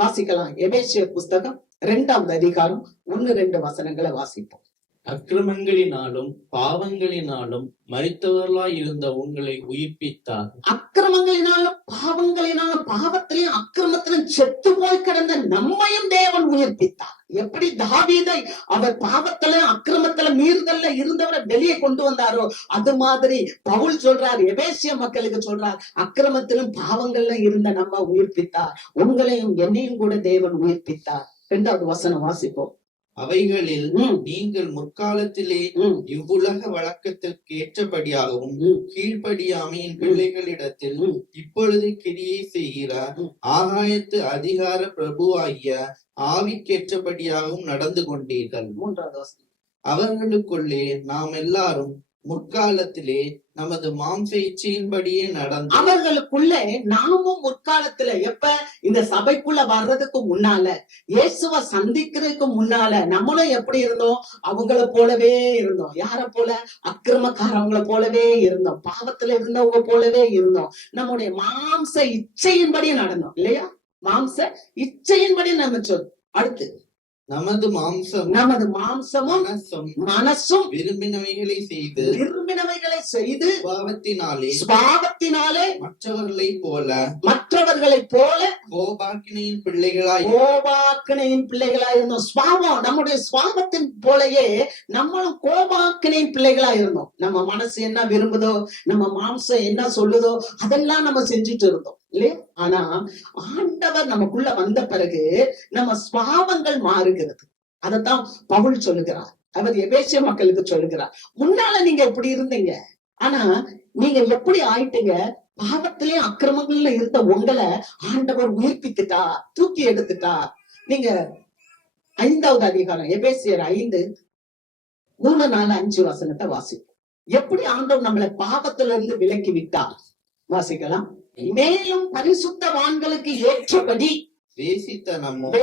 வாசிக்கலாம். எபேசியர் புஸ்தகம் 2வது அதிகாரம் 1-2 வசனங்களை வாசிப்போம். அக்கிரமங்களினாலும் பாவங்களினாலும் மரித்தவர்களாய் இருந்த உங்களை உயிர்ப்பித்தார். அக்கிரமங்களினாலும் பாவங்களினாலும், பாவத்திலையும் அக்கிரமத்திலும் செத்து போய் கிடந்த நம்மையும் தேவன் உயிர்ப்பித்தார். எப்படி தாவீதை அவர் பாவத்துல அக்கிரமத்துல மீறுதல்ல இருந்தவரை வெளியே கொண்டு வந்தாரோ, அது மாதிரி பவுல் சொல்றார், எபேசிய மக்களுக்கு சொல்றார், அக்கிரமத்திலும் பாவங்கள்ல இருந்த நம்ம உயிர்ப்பித்தார், உங்களையும் என்னையும் கூட தேவன் உயிர்ப்பித்தார். 2வது வசனம் வாசிப்போம். அவைகளில் நீங்கள் முற்காலத்திலே இவ்வுலக வழக்கத்திற்கு ஏற்றபடியாகவும் கீழ்ப்படியாமையின் பிள்ளைகளிடத்தில் இப்பொழுது கிரியை செய்கிறார் ஆகாயத்து அதிகார பிரபுவாகிய ஆவிக்கேற்றபடியாகவும் நடந்து கொண்டீர்கள். 3வது வசனம். அவர்களுக்குள்ளே நாம் எல்லாரும் முற்காலத்திலே நமது மாம்ச இச்சையின்படியே நடந்து, அவர்களுக்குள்ளே நாமும் முற்காலத்துல, எப்ப இந்த சபைக்குள்ள வர்றதுக்கு முன்னால, இயேசுவை சந்திக்கிறதுக்கு முன்னால நம்மளும் எப்படி இருந்தோம்? அவங்கள போலவே இருந்தோம். யார போல? அக்கிரமக்காரவங்களை போலவே இருந்தோம், பாவத்துல இருந்தவங்க போலவே இருந்தோம். நம்முடைய மாம்ச இச்சையின்படி நடந்தோம் இல்லையா? மாம்ச இச்சையின்படி நம்ம அடுத்து நமது மாம்சமும் மனசும் விரும்பினவைகளை செய்து சுபாவத்தினாலே மற்றவர்களைப் போல கோபாக்கினையின் பிள்ளைகளாய் இருந்தோம். சுபாவம், நம்முடைய சுபாவத்தின் போலயே நம்மளும் கோபாக்கினையின் பிள்ளைகளா இருந்தோம். நம்ம மனசு என்ன விரும்புதோ, நம்ம மாம்சம் என்ன சொல்லுதோ, அதெல்லாம் நம்ம செஞ்சுட்டு இருந்தோம் இல்லையா? ஆனா ஆண்டவர் நமக்குள்ள வந்த பிறகு நம்ம சுபாவங்கள் மாறுகிறது. அதத்தான் பவுல் சொல்லுகிறார். அவர் எபேசிய மக்களுக்கு சொல்லுகிறார், முன்னால நீங்க எப்படி இருந்தீங்க, ஆனா நீங்க எப்படி ஆயிட்டீங்க, பாவத்திலேயும் அக்கிரமங்கள்ல இருந்த உங்களை ஆண்டவர் உயிர்ப்பித்துட்டா, தூக்கி எடுத்துட்டா. நீங்க 5வது அதிகாரம் எபேசியர் 5:3, 4, 5 வசனத்தை வாசிப்போம். எப்படி ஆண்டவர் நம்மளை பாவத்துல இருந்து விலக்கி விட்டார் வாசிக்கலாம். மேலும் பரிசுத்தவான்களுக்கு ஏற்றபடி வேசித்தனமும்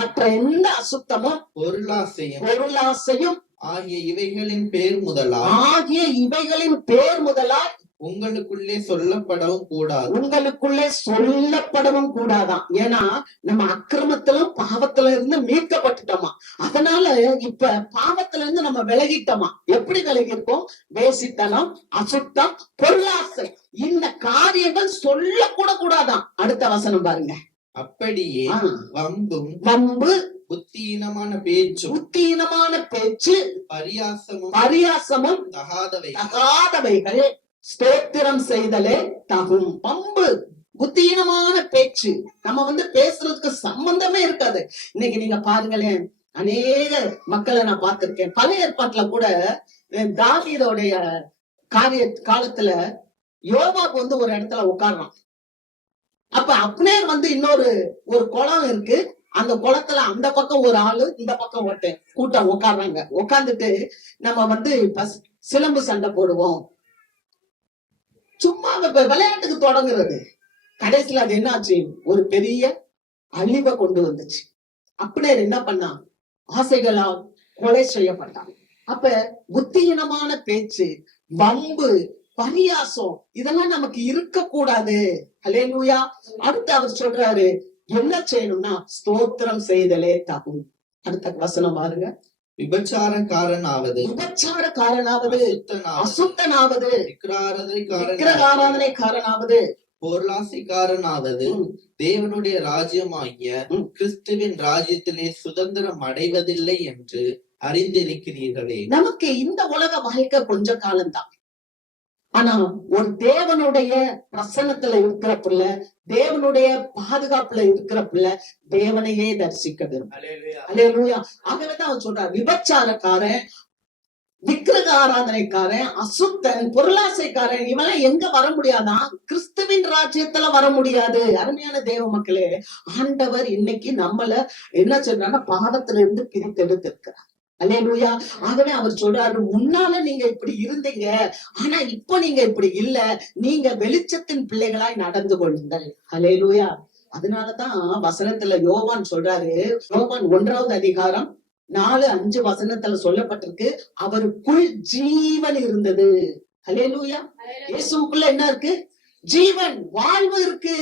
மற்ற எந்த அசுத்தமும் பொருளாசையும் ஆகிய இவைகளின் பேர் முதலாய் உங்களுக்குள்ளே சொல்லப்படவும் கூடாதான். ஏன்னா நம்ம அக்கிரமத்திலும் பாவத்துல இருந்து மீட்கப்பட்டுட்டோமா, அதனால இப்ப பாவத்துல இருந்து நம்ம விலகிட்டோமா. எப்படி விலகிருக்கோம்? வேசித்தனம், அசுத்தம், பொருளாசை, இந்த காரியங்கள் சொல்லக்கூட கூடாதான். அடுத்த வசனம் பாருங்க. அப்படியே வம்பு, புத்தியீனமான பேச்சு, பரியாசமும் தகாதவைகள் ஸ்தோத்திரம் செய்தலே தகும். பம்பு, புத்தியீனமான பேச்சு, நம்ம பேசுறதுக்கு சம்பந்தமே இருக்காது. இன்னைக்கு நீங்க பாருங்களேன், அநேக மக்களை நான் பார்த்திருக்கேன். பழைய ஏற்பாட்டுல கூட தாவீதோடைய காலத்துல யோவாக்கு ஒரு இடத்துல உட்கார்றான். அப்ப அப்னேர் இன்னொரு குளம் இருக்கு, அந்த குளத்துல அந்த பக்கம் ஒரு ஆளு, இந்த பக்கம் கூட்டம் உட்கார்றாங்க. உட்கார்ந்துட்டு நம்ம சிலம்பு சண்டை போடுவோம், சும்மா விளையாட்டுக்கு தொடங்குறது. கடைசியில அது என்னாச்சு? ஒரு பெரிய அழிவை கொண்டு வந்துச்சு. அப்னேர் என்ன பண்ணான்? ஆசைகளால் கொலை செய்யப்பட்டான். அப்ப புத்தியீனமான பேச்சு, வம்பு, பரியாசம், இதெல்லாம் நமக்கு இருக்க கூடாது. அல்லேலூயா. அடுத்து அவர் சொல்றாரு, என்ன செய்யணும்னா ஸ்தோத்திரம் செய்தலே தகும். அடுத்த வசனம் பாருங்க. விபச்சாரக்காரனாவது, அசுத்தனாவது, விக்கிரகாராதனைக்காரனாவது, பொருளாசைக்காரனாவது தேவனுடைய ராஜ்யமாகிய கிறிஸ்துவின் ராஜ்யத்திலே சுதந்திரம் அடைவதில்லை என்று அறிந்திருக்கிறீர்களே. நமக்கு இந்த உலக வாழ்க்கை கொஞ்ச காலம்தான். ஆனா ஒரு தேவனுடைய பிரசன்னத்துல இருக்கிற பிள்ளை, தேவனுடைய பாதுகாப்புல இருக்கிற பிள்ளை தேவனையே தரிசிக்க விரும்பும். அல்லேலூயா. ஆகவேதான் அவர் சொல்றார், விபச்சாரக்காரன், விக்கிரக ஆராதனைக்காரன், அசுத்தன், பொருளாசைக்காரன், இவெல்லாம் எங்க வர முடியாதான்? கிறிஸ்துவின் ராஜ்யத்துல வர முடியாது. அருமையான தேவ மக்களே, ஆண்டவர் இன்னைக்கு நம்மள என்ன சொல்றாங்கன்னா பாவத்துல இருந்து பிரித்தெடுத்து இருக்கிறார். அல்லேலூயா. ஆகவே அவர் சொல்றாரு, முன்னால நீங்க இப்படி இருந்தீங்க, ஆனா இப்ப நீங்க இப்படி இல்ல, நீங்க வெளிச்சத்தின் பிள்ளைகளாய் நடந்து கொள்ளுங்கள். அல்லேலூயா. அதனாலதான் வசனத்துல யோவான் சொல்றாரு, யோவான் 1வது அதிகாரம் 4, 5 வசனத்துல சொல்லப்பட்டிருக்கு, அவருக்குள் ஜீவன் இருந்தது. அல்லேலூயா. இயேசுக்குள்ள என்ன இருக்கு? ஜீவன், வாழ்வு இருக்கு.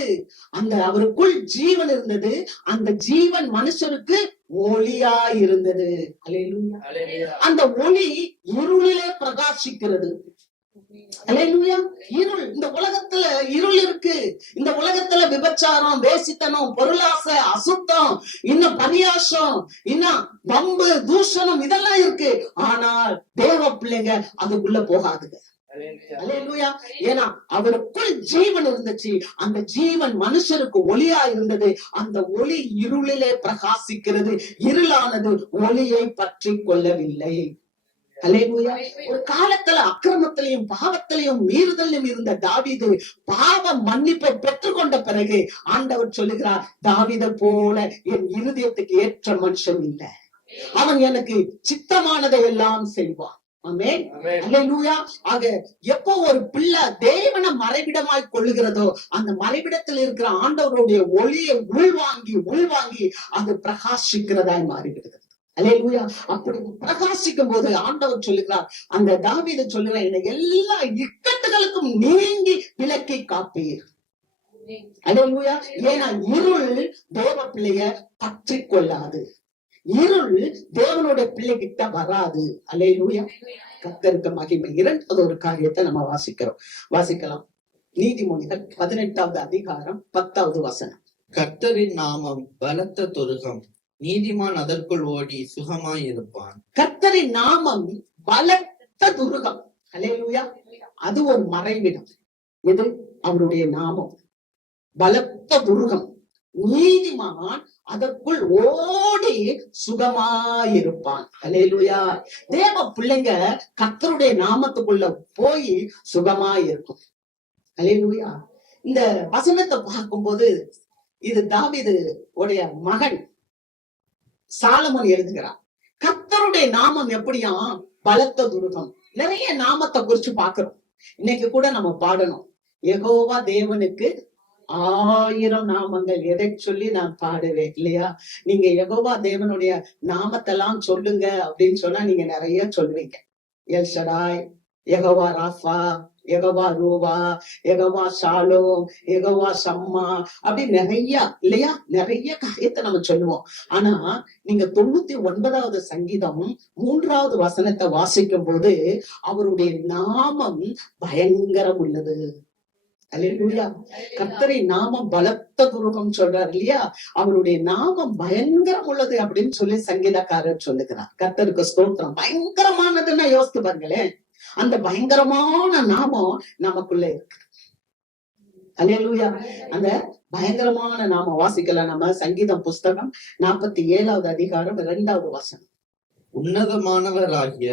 அந்த அவருக்குள் ஜீவன் இருந்தது. அந்த ஜீவன் மனுஷருக்கு ஒளியா இருந்தது. அல்லேலூயா. அந்த ஒளி இருளிலே பிரகாசிக்கிறது. அல்லேலூயா. இருள், இந்த உலகத்துல இருள் இருக்கு. இந்த உலகத்துல விபச்சாரம், வேசித்தனம், பொருளாசை, அசுத்தம், இன்னும் பரியாசம், இன்னும் வம்பு, தூஷணம், இதெல்லாம் இருக்கு. ஆனால் தேவ பிள்ளைங்க அதுக்குள்ள போகாதுங்க. அல்லேலூயா. ஏன்னா அவருக்குள் ஜீவன் இருந்துச்சு. அந்த ஜீவன் மனுஷருக்கு ஒளியா இருந்தது. அந்த ஒளி இருளிலே பிரகாசிக்கிறது. இருளானது ஒளியை பற்றி கொள்ளவில்லை. அல்லேலூயா. ஒரு காலத்துல அக்கிரமத்திலையும் பாவத்திலையும் மீறுதலையும் இருந்த தாவீது பாவ மன்னிப்பை பெற்றுக்கொண்ட பிறகு ஆண்டவர் சொல்லுகிறார், தாவீதை போல என் இருதயத்துக்கு ஏற்ற மனுஷன் இல்லை, அவன் எனக்கு சித்தமானதை எல்லாம் செய்வான். ஆமென். அல்லேலூயா. ஆக எப்போ ஒரு பிள்ளை தேவனை மறைவிடமாய் கொள்ளுகிறதோ, அந்த மறைவிடத்தில் இருக்கிற ஆண்டவருடைய ஒளியை உள்வாங்கி அது பிரகாசிக்கிறதாய் மாறிவிடுகிறது. அல்லேலூயா. அப்படி பிரகாசிக்கும் போது ஆண்டவர் சொல்லுகிறார், அந்த தாவீது சொல்லுகிறார், என்னை எல்லா இக்கட்டுகளுக்கும் நீங்கி விலக்கி காப்பீர். அல்லேலூயா. ஏன்னா இருள் தேவ பிள்ளைய பற்றி கொள்ளாது. இருள் தேவனுடைய பிள்ளை கிட்ட வராது. அல்லேலூயா. கர்த்தருக்கு மகிமை. இரண்டாவது ஒரு காரியத்தை நம்ம வாசிக்கலாம். நீதிமொழிகள் 18வது அதிகாரம் 10வது வசனம். கர்த்தரின் நாமம் பலத்த துருகம், நீதிமான் அதற்குள் ஓடி சுகமாய் இருப்பான். கர்த்தரின் நாமம் பலத்த துருகம். அல்லேலூயா. அது ஒரு மறைவிடம். எது? அவருடைய நாமம் பலத்த துருகம். நீதிமான் அதற்குள் ஓடி சுகமாயிருப்பான். அல்லேலூயா. தேவ பிள்ளைங்க கர்த்தருடைய நாமத்துக்குள்ள போய் சுகமாயிருக்கும். அல்லேலூயா. இந்த வசனத்தை பார்க்கும்போது இது தாவீது உடைய மகன் சாலமோன் எழுதுகிறார். கர்த்தருடைய நாமம் எப்படியா? பலத்த துருகம். நிறைய நாமத்தை குறிச்சு பாக்குறோம். இன்னைக்கு கூட நம்ம பாடணும், யெகோவா தேவனுக்கு 1000 நாமங்கள். எதை சொல்லி நான் பாடுவேன் இல்லையா? நீங்க யெகோவா தேவனுடைய நாமத்தெல்லாம் சொல்லுங்க அப்படின்னு சொன்னா நீங்க நிறைய சொல்லுவீங்க. எல் ஷடாய், யெகோவா ராஃபா, யெகோவா ரூவா, யெகோவா ஷாலோம், யெகோவா சம்மா, அப்படி நிறைய இல்லையா? நிறைய காரியத்தை நம்ம சொல்லுவோம். ஆனா நீங்க 99வது சங்கீதம் 3வது வசனத்தை வாசிக்கும் போது அவருடைய நாமம் பயங்கரம் உள்ளது. அல்லேலூயா. கர்த்தரின் நாமம் பலத்த துருகம் சொல்றார் இல்லையா? அவருடைய நாமம் பயங்கரம் உள்ளது அப்படின்னு சொல்லி சங்கீதக்காரர் சொல்லுகிறார். கர்த்தருக்கு ஸ்தோத்திரம். பயங்கரமானதுன்னா யோசித்து பாருங்களேன். அந்த பயங்கரமான நாமம் நமக்குள்ள இருக்கு. அல்லேலூயா. அந்த பயங்கரமான நாமம் வாசிக்கலாம். நம்ம சங்கீதம் புஸ்தகம் 47வது அதிகாரம் 2வது வசனம். உன்னதமானவராகிய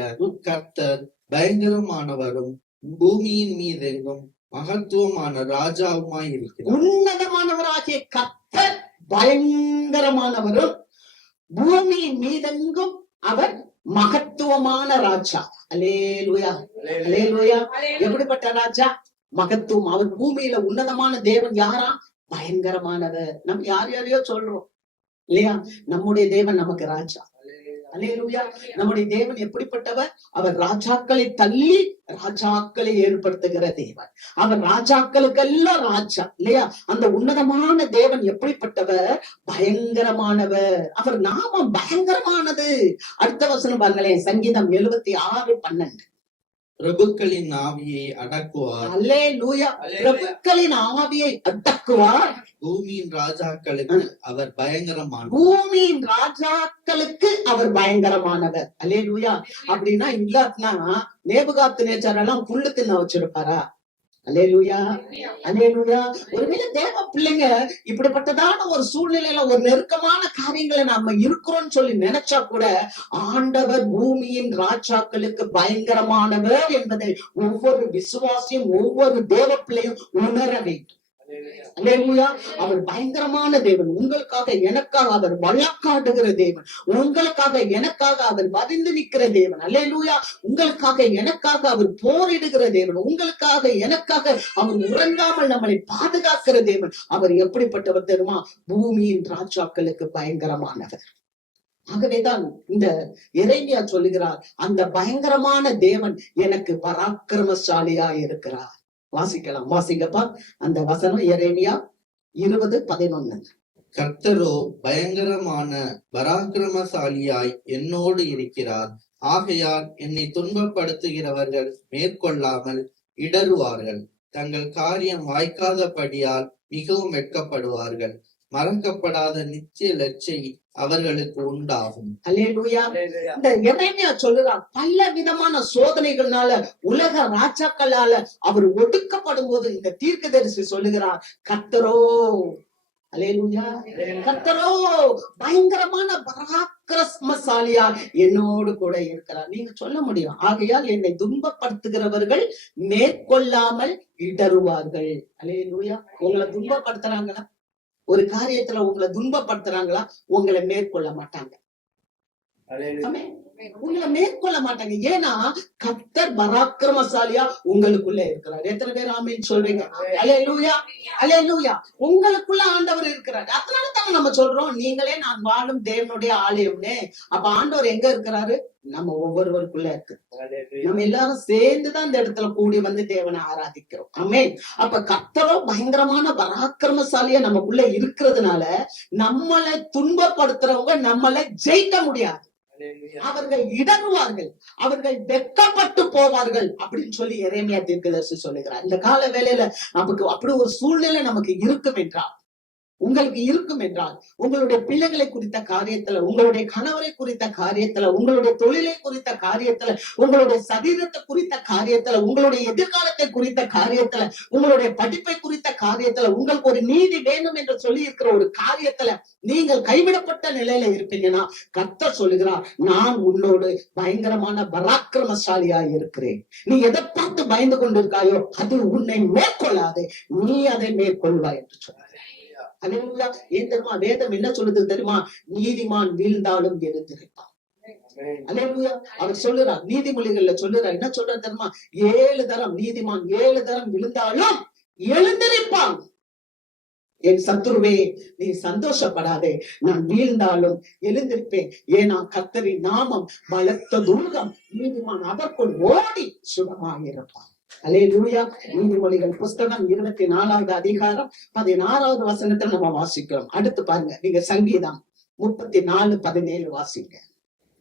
கர்த்தர் பயங்கரமானவரும் பூமியின் மீதெங்கும் மகத்துவமான ராஜாவுமாய் இருக்கிறார். உன்னதமானவராகிய கர்த்தர் பயங்கரமானவரும் பூமியின் மீதெங்கும் அவர் மகத்துவமான ராஜா. அல்லேலூயா. அல்லேலூயா. எப்படிப்பட்ட ராஜா? மகத்துவம். அவர் பூமியில உன்னதமான தேவன். யாரா? பயங்கரமானவர். நம்ம யாரையோ சொல்றோம் இல்லையா? நம்முடைய தேவன் நமக்கு ராஜா. அல்லேலூயா. நம்முடைய தேவன் எப்படிப்பட்டவர்? அவர் ராஜாக்களை தள்ளி ராஜாக்களை ஏற்படுத்துகிற தேவன். அவர் ராஜாக்களுக்கெல்லாம் ராஜா இல்லையா? அந்த உன்னதமான தேவன் எப்படிப்பட்டவர்? பயங்கரமானவர். அவர் நாமம் பயங்கரமானது. அடுத்த வசனம் பாருங்களேன். சங்கீதம் 76:12. பிரபுக்களின் ஆவியை அடக்குவார். அல்லேலூயா. பிரபுக்களின் ஆவியை அடக்குவார். பூமியின் ராஜாக்களுக்கு அவர் பயங்கரமானவர். பூமியின் ராஜாக்களுக்கு அவர் பயங்கரமானவர். அல்லேலூயா. அப்படின்னா இல்லாட்டினா நேபுகாத்நேச்சார் எல்லாம் புல்லு தின்ன வச்சிருப்பாரா? அல்லேலூயா. அல்லேலூயா. ஒருவேளை தேவ பிள்ளைங்க இப்படிப்பட்டதான ஒரு சூழ்நிலையில ஒரு நெருக்கமான காரியங்களை நாம இருக்கிறோம்னு சொல்லி நினைச்சா கூட ஆண்டவர் பூமியின் ராஜாக்களுக்கு பயங்கரமானவர் என்பதை ஒவ்வொரு விசுவாசியும் ஒவ்வொரு தேவ பிள்ளையும் உணர வேண்டும். அல்லேலூயா. அவர் பயங்கரமான தேவன். உங்களுக்காக எனக்காக அவர் வழக்காடுகிற தேவன். உங்களுக்காக எனக்காக அவர் வரிந்து நிற்கிற தேவன். அல்லேலூயா. உங்களுக்காக எனக்காக அவர் போரிடுகிற தேவன். உங்களுக்காக எனக்காக அவர் உறங்காமல் நம்மளை பாதுகாக்கிற தேவன். அவர் எப்படிப்பட்டவர் தெரியுமா? பூமியின் ராஜாக்களுக்கு பயங்கரமானவர். ஆகவேதான் இந்த எரேமியா சொல்லுகிறார், அந்த பயங்கரமான தேவன் எனக்கு பராக்கிரமசாலியா இருக்கிறார். வாசிக்கலாம். வாசிங்கப்பா அந்த வசனம். எரேமியா 20:11. கர்த்தரோ பயங்கரமான பராக்கிரமசாலியாய் என்னோடு இருக்கிறார். ஆகையால் என்னை துன்பப்படுத்துகிறவர்கள் மேற்கொள்ளாமல் இடறுவார்கள். தங்கள் காரியம் வாய்க்காதபடியால் மிகவும் வெட்கப்படுவார்கள். மறக்கப்படாத நித்திய லட்சை அவர்களுக்கு உண்டாகும். அல்லேலூயா. இந்த எரேமியா சொல்லுறார், பல விதமான சோதனைகள்னால உலக ராஜாக்களால அவர் ஒடுக்கப்படும் போது இந்த தீர்க்கதரிசி சொல்லுகிறார், கர்த்தரோ அல்லேலூயா, கர்த்தரோ பயங்கரமான பராக்கிரமசாலியா என்னோடு கூட இருக்கிறார். நீங்க சொல்ல முடியும். ஆகையால் என்னை துன்பப்படுத்துகிறவர்கள் மேற்கொள்ளாமல் இடறுவார்கள். அல்லேலூயா. உங்களை துன்பப்படுத்துறாங்களா? ஒரு காரியத்துல உங்களை துன்பப்படுத்துறாங்களா? உங்களை மேற்கொள்ள மாட்டாங்க. உங்களை மேற்கொள்ள மாட்டாங்க. ஏன்னா கர்த்தர் பராக்கிரமசாலியா உங்களுக்குள்ள இருக்கிறார். எத்தனை பேர் ஆமீன் சொல்றீங்க? அல்லேலூயா. அல்லேலூயா. உங்களுக்குள்ள ஆண்டவர் இருக்கிறார். அதனாலதான் நம்ம சொல்றோம், நீங்களே நான் வாழும் தேவனுடைய ஆலயம்னு. அப்ப ஆண்டவர் எங்க இருக்கிறாரு? நம்ம ஒவ்வொருவருக்குள்ள இருக்கு. நம்ம எல்லாரும் சேர்ந்துதான் இந்த இடத்துல கூடி வந்து தேவனை ஆராதிக்கிறோம். ஆமென். அப்ப கர்த்தரோ பயங்கரமான பராக்கிரமசாலியா நமக்குள்ள இருக்கிறதுனால நம்மளை துன்பப்படுத்துறவங்க நம்மளை ஜெயிக்க முடியாது. அவர்கள் இடறுவார்கள், அவர்கள் வெட்கப்பட்டு போவார்கள் அப்படின்னு சொல்லி எரேமியா தீர்க்கதரிசி சொல்லுகிறார். இந்த கால வேளையில நமக்கு அப்படி ஒரு சூழ்நிலை நமக்கு இருக்கும் என்றால், உங்களுக்கு இருக்கும் என்றால், உங்களுடைய பிள்ளைகளை குறித்த காரியத்துல, உங்களுடைய கணவரை குறித்த காரியத்துல, உங்களுடைய தொழிலை குறித்த காரியத்துல, உங்களுடைய சரீரத்தை குறித்த காரியத்துல, உங்களுடைய எதிர்காலத்தை குறித்த காரியத்துல, உங்களுடைய படிப்பை குறித்த காரியத்துல, உங்களுக்கு ஒரு நீதி வேணும் என்று சொல்லி இருக்கிற ஒரு காரியத்துல நீங்கள் கைவிடப்பட்ட நிலையில இருப்பீங்கன்னா, கர்த்தர் சொல்லுகிறார், நான் உன்னோடு பயங்கரமான பராக்கிரமசாலியா இருக்கிறேன். நீ எதை பார்த்து பயந்து கொண்டிருக்காயோ அது உன்னை மேற்கொள்ளாது, நீ அதை மேற்கொள்வாய் என்று சொல்றார். அல்லேலூயா. ஏன் தெரியுமா? வேதம் என்ன சொல்லுது தெரியுமா? நீதிமான் வீழ்ந்தாலும் எழுந்திருப்பான். அல்லேலூயா. அவர் சொல்லுறார், நீதிமொழிகள்ல சொல்லுறார், என்ன சொல்றார் தெரியுமா? 7 தரம் நீதிமான் 7 தரம் விழுந்தாலும் எழுந்திருப்பான். என் சத்துருவே, நீ சந்தோஷப்படாதே, நான் வீழ்ந்தாலும் எழுந்திருப்பேன். ஏன்னா கர்த்தரின் நாமம் பலத்த துர்கம், நீதிமான் அதற்குள் ஓடி சுகமாயிருப்பான். அல்லேலூயா. நீதிமொழிகள் புஸ்தகம் 24வது அதிகாரம் 16வது வசனத்துல நம்ம வாசிக்கிறோம். அடுத்து பாருங்க, நீங்க சங்கீதம் 34:17 வாசிங்க.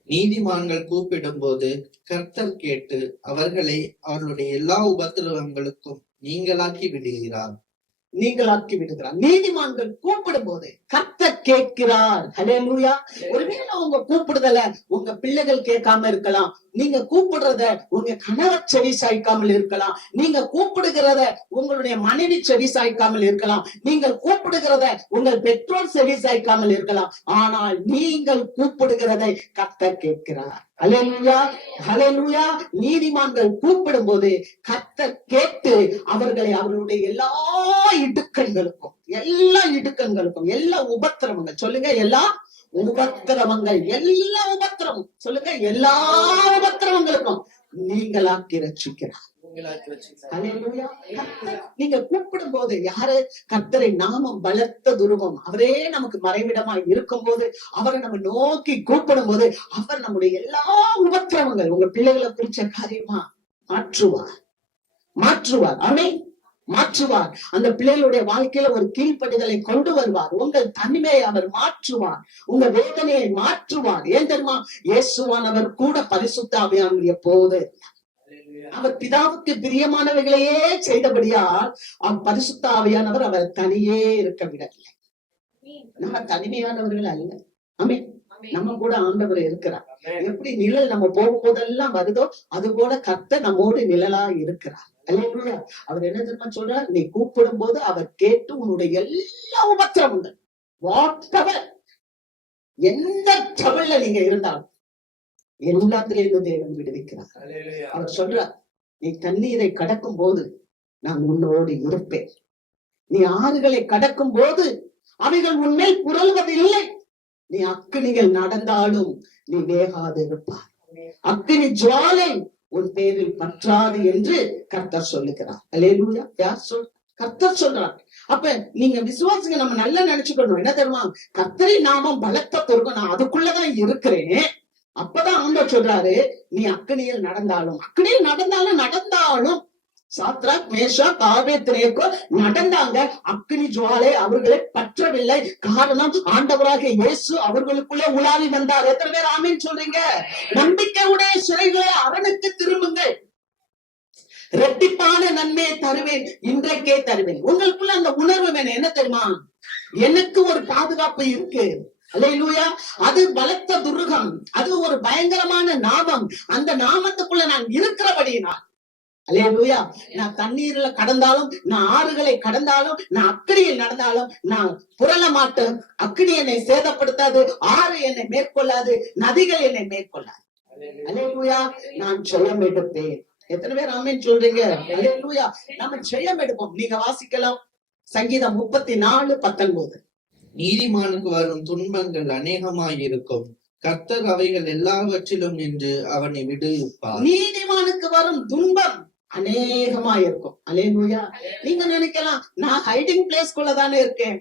நீதிமான்கள் கூப்பிடும் போது கர்த்தர் கேட்டு அவர்களை அவர்களுடைய எல்லா உபத்திரவங்களுக்கும் நீங்களாக்கி விடுகிறார். நீங்களாக்கி விடுகிறார். நீதிமான்கள் கூப்பிடும் போது கர்த்தர் கேட்கிறார். அல்லேலூயா. ஒருவேளை உங்க கூப்பிடுதல உங்க பிள்ளைகள் கேட்காம இருக்கலாம், நீங்க கூப்பிடுறத உங்க கணவர் செவி சாய்க்காமல் இருக்கலாம், நீங்க கூப்பிடுகிறத உங்களுடைய மனைவி செவி சாய்க்காமல் இருக்கலாம், நீங்கள் கூப்பிடுகிறத உங்கள் பெற்றோர் செவி சாய்க்காமல் இருக்கலாம். ஆனால் நீங்கள் கூப்பிடுகிறதை கர்த்தர் கேட்கிறார். அல்லேலூயா, அல்லேலூயா. நீதிமான்கள் கூப்பிடும் போது கர்த்தர் கேட்டு அவர்களை அவர்களுடைய எல்லா இடுக்கண்களுக்கும், எல்லா உபத்திரவங்கள், சொல்லுங்க, எல்லா உபத்திரவங்கள், எல்லா உபத்திரவம், சொல்லுங்க, எல்லா உபத்திரவங்களுக்கும் நீங்களாக்கி ரட்சிக்கிறார். அல்லேலூயா. நீங்க கூப்பிடும் போது யாரு? கர்த்தரை நாமம் பலத்த துருவம், அவரே நமக்கு மறைவிடமா இருக்கும் போது, அவரை நம்ம நோக்கி கூப்பிடும் போது அவர் நம்முடைய எல்லா உபத்திரவங்கள், உங்க பிள்ளைகளை குறிச்ச காரியமா மாற்றுவார். ஆமென். மாற்றுவார். அந்த பிள்ளைகளுடைய வாழ்க்கையில ஒரு கீழ்ப்படிதலை கொண்டு வருவார். உங்கள் தனிமையை அவர் மாற்றுவார், உங்க வேதனையை மாற்றுவார். ஏன் தெரியுமா? இயேசுவானவர் கூட பரிசுத்த ஆவியானவர் எப்போது அவர் பிதாவுக்கு பிரியமானவைகளையே செய்தபடியால் பரிசுத்த ஆவியானவர் அவர் தனியே இருக்க விடவில்லை. நம்ம தனிமையானவர்கள் அல்ல. ஆமென். நம்ம கூட ஆண்டவர் இருக்கிறார். எப்படி நிழல் நம்ம போகும்போதெல்லாம் வருதோ அது போல கர்த்தர் நம்மோடு நிழலா இருக்கிறார். அல்லேலூயா. அவர் என்ன தெரியுமா சொல்றார்? நீ கூப்பிடும் போது அவர் கேட்டு உன்னுடைய எல்லா உபத்திரவங்கள், வாட்டவர், எந்த ட்ரபிள்ல நீங்க இருந்தாலும் எல்லாத்திலிருந்து தேவன் விடுவிக்கிறார். அவர் சொல்றார், நீ தண்ணீரை கடக்கும் போது நான் உன்னோடு இருப்பேன், நீ ஆறுகளை கடக்கும் போது அவைகள் உன்மேல் புரள்வதில்லை, நீ அக்கினிகள் நடந்தாலும் நீ வேகாது இருப்பாய், அக்கினி ஜுவாலை உன் பேரில் பற்றாது என்று கர்த்தர் சொல்லுகிறார். அல்லேலூயா. யார் கர்த்தர் சொல்றார். அப்ப நீங்க விசுவாசிங்க, நம்ம நல்லா நினைச்சுக்கணும். என்ன தெரியுமா? கர்த்தரை நாமம் பலத்த துருகம், நான் அதுக்குள்ளதான் இருக்கிறேன். அப்பதான் ஆண்டவர் சொல்றாரு, நீ அக்கினியில் நடந்தாலும் சாத்ராக் மேஷாக் ஆபேத்நேகோ நடந்தாங்க, அக்கினி ஜுவாலை அவர்களை பற்றவில்லை. காரணம், ஆண்டவராகிய இயேசு அவர்களுக்குள்ளே உலாவி வந்தார். எத்தனை பேர் ஆமென் சொல்றீங்க? நம்பிக்கையுடைய சிறைகளை அரணுக்கு திரும்புங்கள், இரட்டிப்பான நன்மையை தருவேன், இன்றைக்கே தருவேன். உங்களுக்குள்ள அந்த உணர்வு வேணும். என்ன தெரியுமா? எனக்கு ஒரு பாதுகாப்பு இருக்கு. அல்லேலூயா. அது பலத்த துருகம், அது ஒரு பயங்கரமான நாமம். அந்த நாமத்துக்குள்ள நான் இருக்கிறபடியினால், அல்லேலூயா, நான் தண்ணீர்ல கடந்தாலும், நான் ஆறுகளை கடந்தாலும், நான் அக்கினியில் நடந்தாலும் நான் புரள மாட்டேன். அக்கினி என்னை சேதப்படுத்தாது, ஆறு என்னை மேற்கொள்ளாது, நதிகள் என்னை மேற்கொள்ளாது. அல்லேலூயா. நான் ஜெயம் எடுப்பேன். எத்தனை பேர் ஆமென் சொல்றீங்க? அல்லேலூயா. நம்ம ஜெயம் எடுப்போம். நீங்க வாசிக்கலாம் சங்கீதம் 34:19. நீதிமானுக்கு வரும் துன்பங்கள் அநேகமாயிருக்கும், கர்த்தர் அவைகள் எல்லாவற்றிலும் நின்று அவனை விடுவிப்பார். நீதிமானுக்கு வரும் துன்பம் அநேகமா இருக்கும். அல்லேலூயா. நீங்க நினைக்கலாம், நான் ஹைடிங் பிளேஸ்குள்ளதானே இருக்கேன்,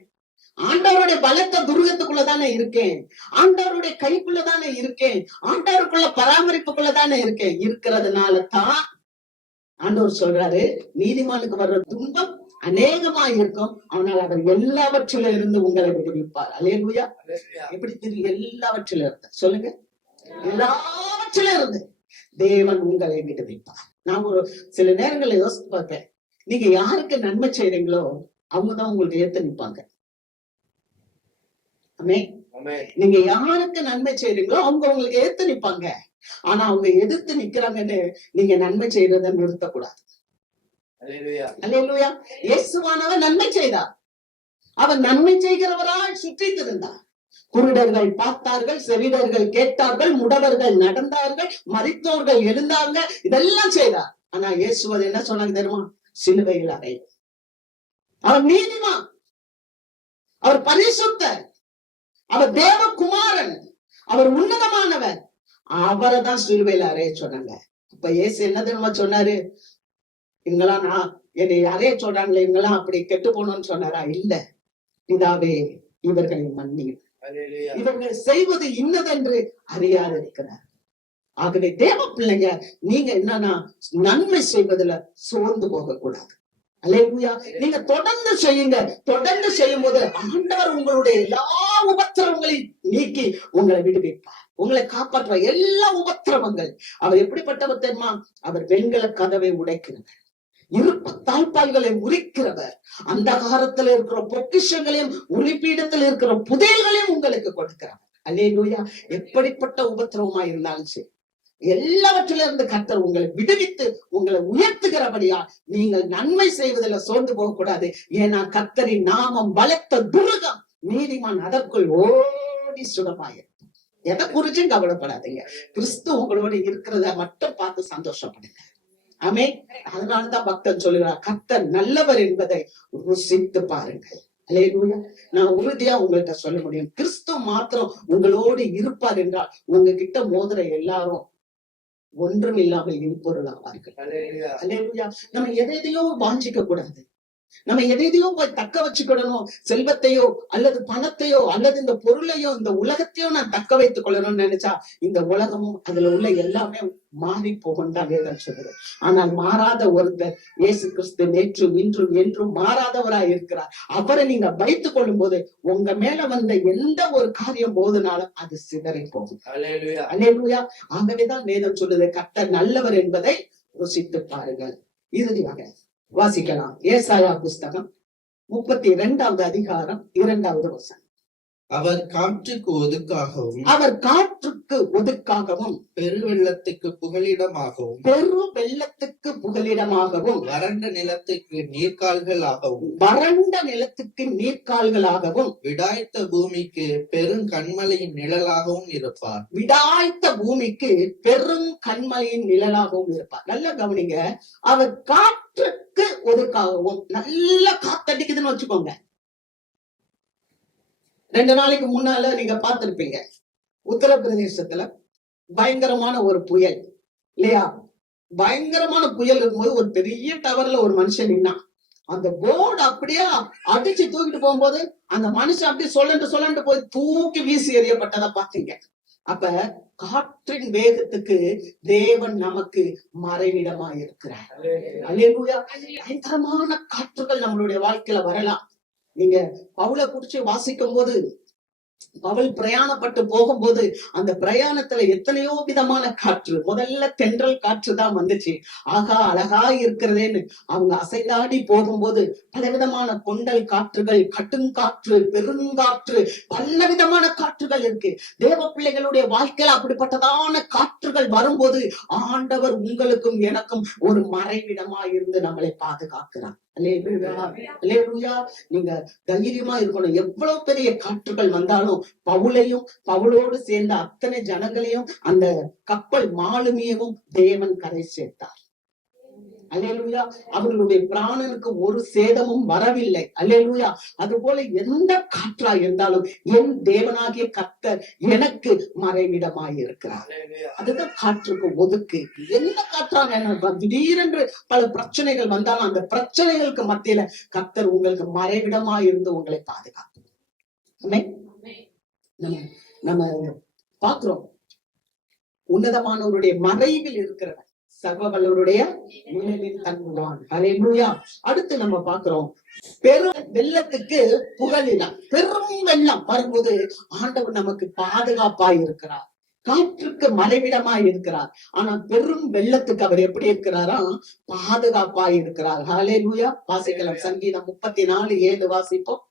ஆண்டவருடைய பலத்த துருகத்துக்குள்ளதானே இருக்கேன், ஆண்டவருடைய கைக்குள்ளதானே இருக்கேன், ஆண்டவருக்குள்ள பராமரிப்புக்குள்ளதானே இருக்கேன். இருக்கிறதுனால தான் ஆண்டவர் சொல்றாரு, நீதிமானுக்கு வர்ற துன்பம் அநேகமாய் இருக்கும், ஆனால் அவர் எல்லாவற்றில இருந்து உங்களை விடுவிப்பார். அல்லேலூயா. எப்படி தெரியும்? எல்லாவற்றில இருந்து சொல்லுங்க, எல்லாவற்றில இருந்து தேவன் உங்களை விடுவிப்பார். நான் ஒரு சில நேரங்களில் யோசித்து பார்ப்பேன், நீங்க யாருக்கு நன்மை செய்றீங்களோ அவங்கதான் உங்களுக்கு ஏத்து நிப்பாங்க. நீங்க யாருக்கு நன்மை செய்றீங்களோ அவங்க உங்களுக்கு ஏத்து நிப்பாங்க. ஆனா அவங்க எதிர்த்து நிக்கிறாங்கன்னு நீங்க நன்மை செய்யறத நிறுத்தக்கூடாது. அல்லேலூயா. இயேசுவானவர் நன்மை செய்தார். அவர் நன்மை செய்கிறவரால் சுற்றி இருந்தார். குருடர்கள் பார்த்தார்கள், செவிடர்கள் கேட்டார்கள், முடவர்கள் நடந்தார்கள், மரித்தோர்கள் எழுந்தாங்க, இதெல்லாம் செய்தார். ஆனா இயேசுவர் என்ன சொன்னாங்க தெரியுமா? சிலுவையில் அறை. அவர் நீதிமான், அவர் பரிசுத்தர், அவர் தேவகுமாரன், அவர் உன்னதமானவர். அவரை தான் சிலுவையில் அறைய சொன்னாங்க. இப்ப இயேசு என்ன தெரியுமா சொன்னாரு? இவங்கெல்லாம் நான் என்னை அறைய சொல்றாங்களே, இவங்கெல்லாம் அப்படி கெட்டு போகணும்னு சொன்னாரா? இல்ல, பிதாவே இவர்களை மன்னியும், இவர்கள் செய்வது இன்னதென்று அறியாது இருக்கிறார். ஆகவே தேவ பிள்ளைங்க, நீங்க என்னன்னா நன்மை செய்வதில் சோர்ந்து போக கூடாது. அல்லேலூயா. நீங்க தொடர்ந்து செய்யுங்க. தொடர்ந்து செய்யும் போது ஆண்டவர் உங்களுடைய எல்லா உபத்திரவங்களையும் நீக்கி உங்களை விடுவிப்பார், உங்களை காப்பாற்றுவார். எல்லா உபத்திரவங்கள். அவர் எப்படிப்பட்டவர் தெரியுமா? அவர் வெண்கல கதவை உடைக்கிறவர், இருப்பு தாழ்பால்களை உரிக்கிறவர், அந்தகாரத்துல இருக்கிற பொக்கிஷங்களையும் உரிப்பீடத்தில் இருக்கிற புதையல்களையும் உங்களுக்கு கொடுக்கிறவர். அல்லேலூயா. எப்படிப்பட்ட உபத்திரவமா இருந்தாலும் சரி, எல்லாவற்றிலிருந்து கர்த்தர் உங்களை விடுவித்து உங்களை உயர்த்துகிறபடியா நீங்கள் நன்மை செய்வதில் சோர்ந்து போக கூடாது. ஏன்னா கர்த்தரின் நாமம் பலத்த துருகம், நீதிமான் அதற்குள் ஓடி சுகமாயிருக்கும். எதை குறிச்சும் கவலைப்படாதீங்க. கிறிஸ்து உங்களோட இருக்கிறத மட்டும் பார்த்து சந்தோஷப்படுங்க. ஆமென். அதனாலதான் பக்தன் சொல்லுகிறார், கர்த்தர் நல்லவர் என்பதை ருசித்து பாருங்கள். அல்லேலூயா. நான் உறுதியா உங்கள்கிட்ட சொல்ல முடியும், கிறிஸ்து மாத்திரம் உங்களோடு இருப்பார் என்றால் உங்ககிட்ட மோதிர எல்லாரும் ஒன்றும் இல்லாமல் இன்பொருள் ஆவார்கள். அல்லேலூயா. நம்ம எதையோ வாஞ்சிக்க கூடாது, நம்ம எதையோ போய் தக்க வச்சுக்கிடணும். செல்வத்தையோ அல்லது பணத்தையோ அல்லது இந்த பொருளையோ இந்த உலகத்தையோ நான் தக்க வைத்துக் கொள்ளணும்னு நினைச்சா இந்த உலகமும் அதுல உள்ள எல்லாமே மாறி போகும் தான் வேதம் சொல்றது. ஆனால் மாறாத ஒருத்தர் இயேசு கிறிஸ்து நேற்றும் இன்றும் என்றும் மாறாதவராய் இருக்கிறார். அவரை நீங்க வைத்துக் கொள்ளும் போது உங்க மேல வந்த எந்த ஒரு காரியம் போதுனாலும் அது சிதறி போகும். அல்லேலூயா. ஆகவேதான் வேதம் சொல்லுது, கர்த்தர் நல்லவர் என்பதை ருசித்து பாருங்கள். இறுதியாக வாசிக்கலாம். ஏசாயா புஸ்தகம் 32வது அதிகாரம் 2வது வசனம். அவர் காற்றுக்கு ஒதுக்காகவும், அவர் காற்றுக்கு ஒதுக்காகவும், பெருவெள்ளத்துக்கு புகலிடமாகவும், பெரு வெள்ளத்துக்கு புகலிடமாகவும், வறண்ட நிலத்துக்கு நீர்க்கால்களாகவும், வறண்ட நிலத்துக்கு நீர்க்கால்களாகவும், விடாய்த்த பூமிக்கு பெருங்கண்மலையின் நிழலாகவும் இருப்பார். விடாய்த்த பூமிக்கு பெரும் கண்மலையின் நிழலாகவும் இருப்பார். நல்ல கவனிங்க. அவர் காற்றுக்கு ஒதுக்காகவும், நல்ல காத்தடிக்குதுன்னு வச்சுக்கோங்க. 2 நாளைக்கு முன்னால நீங்க பார்த்திருப்பீங்க, உத்தரப்பிரதேசத்துல பயங்கரமான ஒரு புயல் இல்லையா? பயங்கரமான புயல் இருக்கும்போது ஒரு பெரிய டவர்ல ஒரு மனுஷன் நின்னான். அந்த போர்டு அப்படியே அடிச்சு தூக்கிட்டு போகும்போது அந்த மனுஷன் அப்படியே சொல்லண்டு போய் தூக்கி வீசி எறியப்பட்டதை பாத்தீங்க. அப்ப காற்றின் வேகத்துக்கு தேவன் நமக்கு மறைவிடமா இருக்கிறார். அல்லேலூயா. பயங்கரமான காற்றுகள் நம்மளுடைய வாழ்க்கையில வரலாம். நீங்க பவுலை குறிச்சு வாசிக்கும் போது, பவுல் பிரயாணப்பட்டு போகும்போது அந்த பிரயாணத்துல எத்தனையோ விதமான காற்று, முதல்ல தென்றல் காற்று தான் வந்துச்சு. ஆகா அழகா இருக்கிறதேன்னு அவங்க அசைந்தாடி போகும்போது பலவிதமான கொண்டல் காற்றுகள், கட்டுங்காற்று, பெருங்காற்று, பல விதமான காற்றுகள் இருக்கு. தேவ பிள்ளைகளுடைய வாழ்க்கையில அப்படிப்பட்டதான காற்றுகள் வரும்போது ஆண்டவர் உங்களுக்கும் எனக்கும் ஒரு மறைவிடமா இருந்து நம்மளை பாதுகாக்கிறார். அல்லேலூயா. நீங்க தைரியமா இருக்கணும். எவ்வளவு பெரிய காற்றுகள் வந்தாலும் பவுலையும் பவுலோடு சேர்ந்த அத்தனை ஜனங்களையும் அந்த கப்பல் மாலுமியவும் தேவன் கரை சேர்த்தார். அல்லேலூயா. அவர்களுடைய பிராணனுக்கு ஒரு சேதமும் வரவில்லை. அல்லேலூயா. அதுபோல எந்த காற்றா இருந்தாலும் என் தேவனாகிய கர்த்தர் எனக்கு மறைவிடமாய் இருக்கிறார். அதுதான் காற்றுக்கு ஒதுக்கு. எந்த காற்றா திடீரென்று பல பிரச்சனைகள் வந்தாலும் அந்த பிரச்சனைகளுக்கு மத்தியில கர்த்தர் உங்களுக்கு மறைவிடமாய் இருந்து உங்களை பாதுகாக்கும். ஆமென். நம்ம நம்ம பாக்குறோம், உன்னதமானவருடைய மறைவில் இருக்கிறவன் சர்வ வல்லவருடைய நிழலில் தங்குவான். ஹல்லேலூயா. அடுத்து நம்ம பாக்குறோம், பெரும் வெள்ளத்துக்கு புகலிடம். பெரும் வெள்ளம் வரும்போது ஆண்டவர் நமக்கு பாதுகாப்பாய் இருக்கிறார், காற்றுக்கு மறைவிடமாய் இருக்கிறார். ஆனா பெரும் வெள்ளத்துக்கு அவர் எப்படி இருக்கிறாரா? பாதுகாப்பாய் இருக்கிறார். ஹல்லேலூயா. வாசிக்கலாம், சங்கீதம் 34:7 வாசிப்போம்.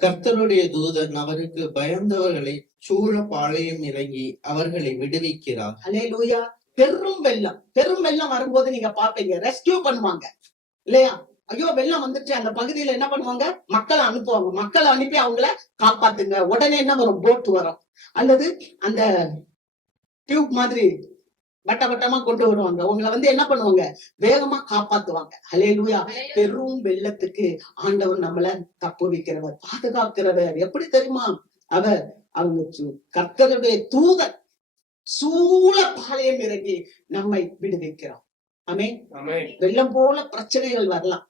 கர்த்தருடைய தூதன் அவருக்கு பயந்தவர்களை சூழ பாளையம் இறங்கி அவர்களை விடுவிக்கிறார். ஹல்லேலூயா. பெரும் வெள்ளம், பெரும் வெள்ளம் வரும்போது நீங்க பாப்பீங்க, ரெஸ்கியூ பண்ணுவாங்க இல்லையா? ஐயோ வெள்ளம் வந்துச்சு, அந்த பகுதியில என்ன பண்ணுவாங்க? மக்களை அனுப்புவாங்க. மக்களை அனுப்பி அவங்கள காப்பாத்துங்க. உடனே என்ன வரும்? போட் வரும், அல்லது அந்த டியூப் மாதிரி வட்ட வட்டமா கொண்டு வருவாங்க. உங்களை என்ன பண்ணுவாங்க? வேகமா காப்பாத்துவாங்க. ஹல்லேலூயா. பெரும் வெள்ளத்துக்கு ஆண்டவர் நம்மள தப்புவிக்கிறவர், பாதுகாக்கிறவர். எப்படி தெரியுமா? அவங்க கர்த்தருடைய தூதன் சூழ பாளையம் இறங்கி நம்மை விடுவிக்கிறோம். ஆமென். வெள்ளம் போல பிரச்சனைகள் வரலாம்.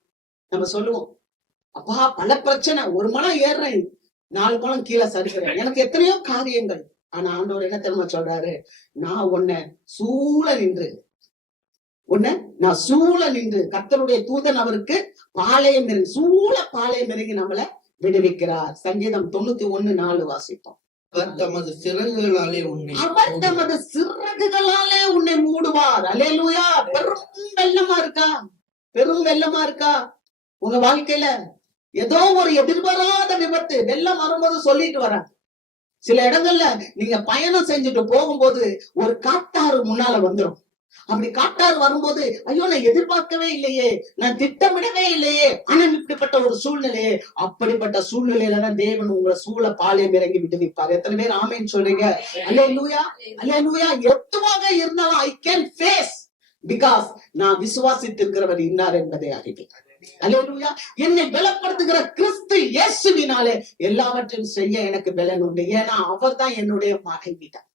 நம்ம சொல்லுவோம், அப்பா பல பிரச்சனை, ஒரு மனம் ஏறுறேன், 4 மனம் கீழே சரிகிறேன், எனக்கு எத்தனையோ காரியங்கள். ஆனா ஆண்டவர் என்ன தெரியுமா சொல்றாரு? நான் உன்னை சூழ நின்று கர்த்தருடைய தூதன் அவருக்கு பாளையம் இறங்கி, சூழ பாளையம் இறங்கி நம்மளை விடுவிக்கிறார். சங்கீதம் 91:4 வாசிப்போம். அவர் தமது சிறகுகளாலே உன்னை மூடுவார். அல்லேலூயா. பெரும் வெள்ளமா இருக்கா? பெரும் வெள்ளமா இருக்கா உங்க வாழ்க்கையில? ஏதோ ஒரு எதிர்பாராத விபத்து, வெள்ளம் வரும்போது சொல்லிட்டு வர. சில இடங்கள்ல நீங்க பயணம் செஞ்சுட்டு போகும்போது ஒரு காட்டாறு முன்னால வந்துடும். அப்படி காட்டாறு வரும்போது, ஐயோ நான் எதிர்பார்க்கவே இல்லையே, நான் திட்டமிடவே இல்லையே, ஆனா இப்படிப்பட்ட ஒரு சூழ்நிலையே. அப்படிப்பட்ட சூழ்நிலையில தான் தேவன் உங்களை சூழ பாளையம் இறங்கி விடுவிப்பார். எத்தனை பேர் ஆமென் சொல்றீங்க? அல்லேலூயா. அல்லேலூயா. எதுவாக இருந்தாலும் ஐ கேன் ஃபேஸ், பிகாஸ் நான் விசுவாசித்திருக்கிறவர் இன்னார் என்பதை அறிவேன். அல்லேலூயா. என்னை பலப்படுத்துகிற கிறிஸ்து இயேசுவினாலே எல்லாவற்றையும் செய்ய எனக்கு பலன் உண்டு. ஏன்னா அவர் தான் என்னுடைய மனைவி தான்.